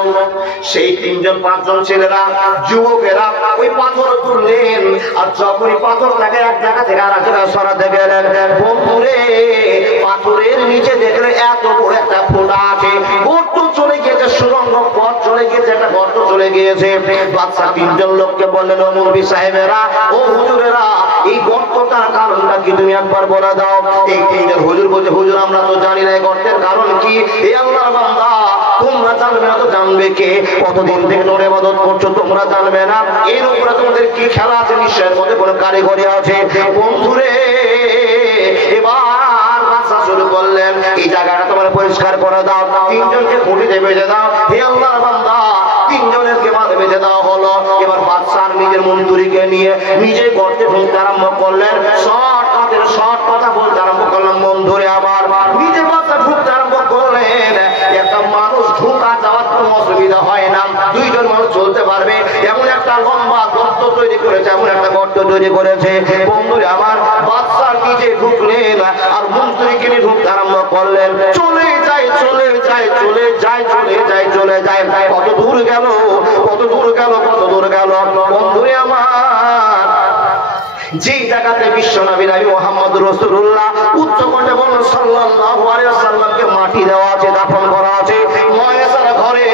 সেই 3 জন 5 জন ছেলেরা, যুবকেরা ওই পাথর তুললেন, আর যখন পাথরটাকে এক জায়গা থেকে আর এক জায়গায় সরাতে গেলেন, বন্ধুরে, পাথরের নিচে দেখলে এত বড় একটা ফোঁটা আছে, গর্ত চলে গিয়েছে, সুরঙ্গ পথ চলে গিয়েছে, একটা গর্ত চলে গিয়েছে। বাদশা 3 জন লোককে বললেন, ও মুরব্বি সাহেবেরা, ও হুজুরেরা, এই গর্তটার কারণটা কি তুমি একবার বলে দাও। এই 3 জন হুজুর বলছে, হুজুর আমরা তো জানি না এই গর্তের কারণ কি। এই আল্লাহর বান্দা, তোমরা জানবে না তো জানবে কে? কতদিন থেকে তোমরা ইবাদত করছো, তোমরা জানবে না? এর উপরে তোমাদের কি খেলা আছে? নিশ্চয়ের মধ্যে কোনো কারিগরি আছে। বন্ধুরে, এবার বাদশা শুরু করলেন, এই জায়গাটা তোমার পরিষ্কার করে দাও, 3 জনকে খুঁটিতে বেঁধে দাও। হে আল্লাহর বান্দা, 3 জনেরকে বাঁধে বেঁধে দেওয়া হলো। এবার বাদশার নিজের মন্ত্রীকে নিয়ে নিজে গর্তে ঢুকতে আরম্ভ করলেন, শর্ট কথা বলতে আরম্ভ করলেন। বন্ধুরে আবার নিজে বাদশা ঢুকতে আরম্ভ করলেন। একটা মানুষ ঢুকা যাওয়ার কোনো অসুবিধা হয় না, 2 জন মানুষ চলতে পারবে এমন একটা লম্বা গর্ত তৈরি করেছে, এমন একটা গর্ত তৈরি করেছে। বন্ধুরে আমার, বাদশা নিজে ঢুকলেন আর মন্ত্রীকে নিয়ে ঢুকতে আরম্ভ করলেন। চলে যায়, চলে যায়, চলে যায়, চলে যায়, চলে যায়। কত দূর গেল, কত দূর গেল, কত দূর গেল। বন্ধুরে আমার, যেই জায়গাতে বিশ্বনবী মুহাম্মদ রাসূলুল্লাহ উচ্চকণ্ঠে বলেন সাল্লাল্লাহু আলাইহি ওয়াসাল্লামকে মাটি দেওয়া আছে, দাফন করা আছে, ময়সার ঘরে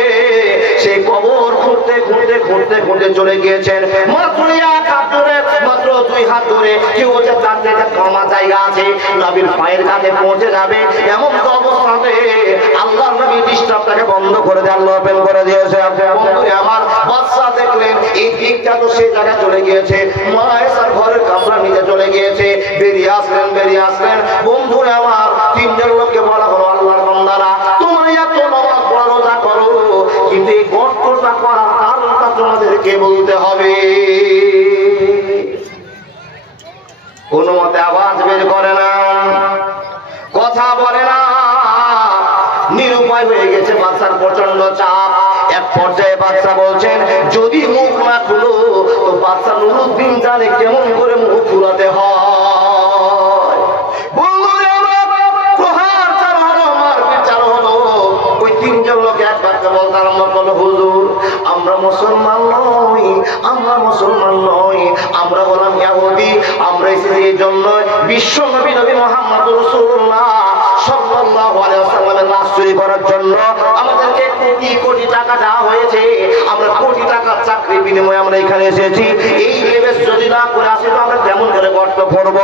সেই কবর খুঁড়তে খুঁড়তে খুঁড়তে খুঁড়তে চলে গিয়েছেন। মাত্র 1 হাত দূরে, মাত্র 2 হাত দূরে, কেউ বলছে তার থেকে কমা জায়গা আছে, নবীর পায়ের কাছে পৌঁছে যাবে। এমন তো অবস্থাতে আল্লাহর নবী ডিস্টার্বটাকে বন্ধ করে দিয়ে আল্লাহ ওপেন করে দিয়েছে। বন্ধুরে আমার, বাদশা দেখলেন এই দিকটা তো সেই জায়গা চলে গিয়েছে, ময়সার ঘরের কামরা নিচে চলে গিয়েছে। বেরিয়ে আসলেন। বন্ধুরে আমার, 3 জন লোককে বলা হলো, আল্লাহর বান্দারা, তোমরা এত নামাজ পড়ো, রোজা করো, কিন্তু এই গর্তটা করার কারণটা তোমাদেরকে বলতে হবে। কোন মতে আওয়াজ বের করে না, কথা বলে না, নিরুপায় হয়ে গেছে। বাদশার প্রচন্ড চাপ। এক পর্যায়ে বাদশা বলছেন, যদি মুখ না খুলো তো বাদশা নুরুদ্দিন জানে কেমন করে মুখ খুলাতে হয়। প্রহার চালু হলো, মারপিট চালু হলো। ওই 3 জন লোক এক বাক্যে বলতে আরম্ভ করলো, হুজুর, আমরা মুসলমান নই, আমরা মুসলমান নই, আমরা হলাম ইহুদি। আমরা এসেছি এই জন্য বিশ্বনবী মুহাম্মদ রাসূলুল্লাহ সাল্লাল্লাহু আলাইহি ওয়াসাল্লামের লাশ চুরি করার জন্য আমাদেরকে কোটি কোটি টাকা দেওয়া হয়েছে। আমরা কোটি টাকার চাকরির বিনিময়ে আমরা এখানে এসেছি। এই লেবেস যদি না করে আসি তো আমরা কেমন করে গর্ত করব?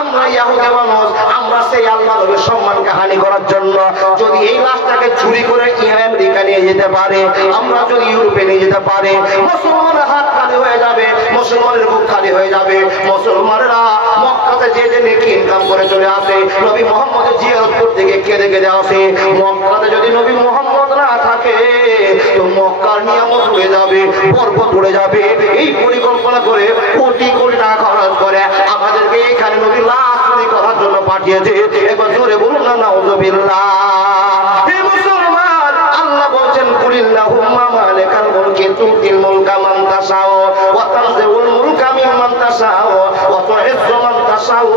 আমরা ইহুদি মানুষ, আমরা সেই আল্লাহ নবীর সম্মানকে হানি করার জন্য যদি এই লাশটাকে চুরি করে আমেরিকা নিয়ে যেতে পারে, আমরা যদি ইউরোপে নিয়ে যেতে পারে, মুসলমানের হাত খালি হয়ে যাবে, মুসলমানের বুক খালি হয়ে যাবে। মুসলমানেরা মক্কাতে যে যে নেকি ইনকাম করে চলে আসে, নবী মুহাম্মদের জিয়ারত করতে গিয়ে কেঁদে কেঁদে আসে। মক্কাতে যদি নবী মুহাম্মদ না থাকে তো মক্কার নিয়ামত উড়ে যাবে, পর্বত উড়ে যাবে। এই পরিকল্পনা করে কোটি কোটি টাকা খরচ করে আমাদেরকে এখানে নবী লাশ চুরি করার জন্য পাঠিয়েছে। এবার জোরে বলুন না নাউযুবিল্লাহ। হে মুসলমান, আল্লাহ বলছেন কুলিল্লাহুম্মা মালিকাল মুলকি তুতিল মুলকা মান তাশাউ ওয়া তানজিউল মুলকা মিম্মান তাশাউ ওয়া তুইজ্জু মান তাশাউ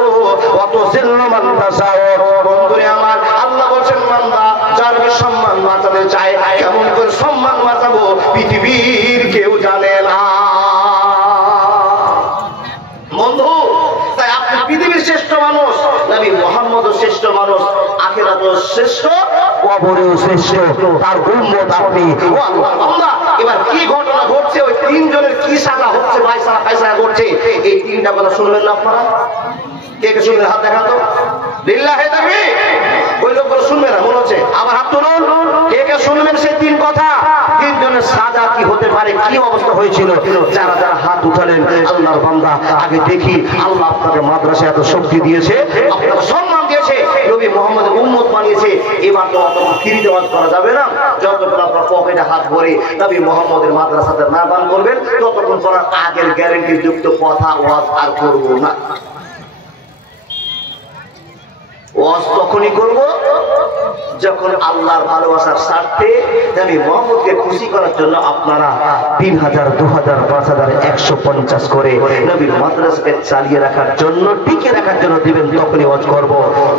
ওয়া তুযিল্লু মান তাশাউ। বন্ধুরে আমার, আল্লাহ বলছেন বান্দা যার সম্মান বাঁচাতে চায়, কেমন করে সম্মান বাঁচাবো পৃথিবীর কেউ জানে না। বন্ধু, তাই আপনি পৃথিবীর শ্রেষ্ঠ মানুষ, নবী মুহাম্মদও শ্রেষ্ঠ মানুষ, আখিরাতেও শ্রেষ্ঠ, কবরেও শ্রেষ্ঠ, তার উম্মত আপনি। ও আল্লাহ, এবার কি ঘটনা ঘটছে, ওই তিনজনের কি সাজা হচ্ছে, ফায়সালা করছে, এই তিনটা কথা শুনবেন না আপনারা? কে কে শুনবেন? হাত দেখান তো। লিল্লাহি তাকবীর। ওই লোকগুলো শুনবে না মনে হচ্ছে, আবার হাত তুলুন। কে কে শুনবেন সেই তিন কথা? তিনজনের সাজা কি হতে পারে, কি অবস্থা হয়েছিল? যারা যারা হাত উঠালেন, আল্লাহর বান্দা, আগে দেখি আল্লাহ আপনাকে মাদ্রাসায় এত শক্তি দিয়েছে, আপনাকে সম্মান দিয়েছে, নবী মুহাম্মদের উম্মত বানিয়েছে। এবার তো আপনাকে ফ্রিতে ওয়াজ করা যাবে না। যতক্ষণ আপনার পকেটে হাত ভরে নবী মুহাম্মদের মাদ্রাসাতে না দান করবেন, ততক্ষণ করার আগের গ্যারান্টি যুক্ত কথা ওয়াজ আর করব না। ওয়াজ তখনই করব যখন আল্লাহর ভালোবাসার স্বার্থে নবী মুহাম্মদকে খুশি করার জন্য আপনারা 3000, 2000, 5000, 150 করে নবীর মাদ্রাসাকে চালিয়ে রাখার জন্য, টিকে রাখার জন্য দিবেন, তখনই ওয়াজ করব।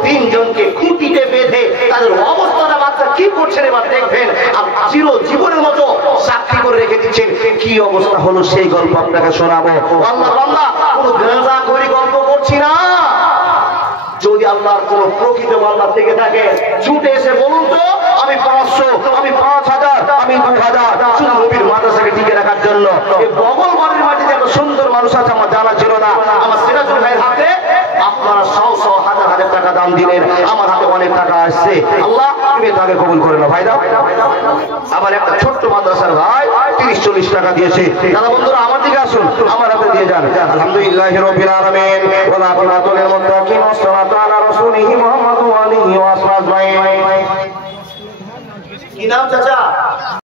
তিনজনকে খুঁটিতে বেঁধে তাদের অবস্থাটা মাত্র কি করছেন এবার দেখবেন। আর চির জীবনের মতো সাক্ষী করে রেখে দিচ্ছেন কি অবস্থা হলো, সেই গল্প আপনাকে শোনাবো। আল্লাহর বান্দা, কোনো গাঁজা করে গল্প করছি না। যদি আল্লাহর কোন প্রকৃত বান্দা থেকে থাকে, ছুটে এসে বলুন তো, আমি 500, আমি 5000, আমি 2000, শুধু নবীর মাদ্রাসাকে টিকে রাখার জন্য। এই বগল বাড়ির মাটিতে এত সুন্দর মানুষ আছে আমার জানা ছিল না। আমার সিরাজুল ভাইয়ের হাতে আপনারা 100 হাজার হাজার টাকা দান দিলেন, আমার হাতে অনেক টাকা আসছে। আল্লাহ তুমি তাকে কবুল করে নাও। ভাই দাও। আমার একটা ছোট্ট মাদ্রাসার ভাই 30-40 টাকা দিয়েছে। দাদা বন্ধুরা আমার দিকে আসুন, আমার হাতে দিয়ে যান। আলহামদুলিল্লাহি রাব্বিল আলামিন ওয়া লা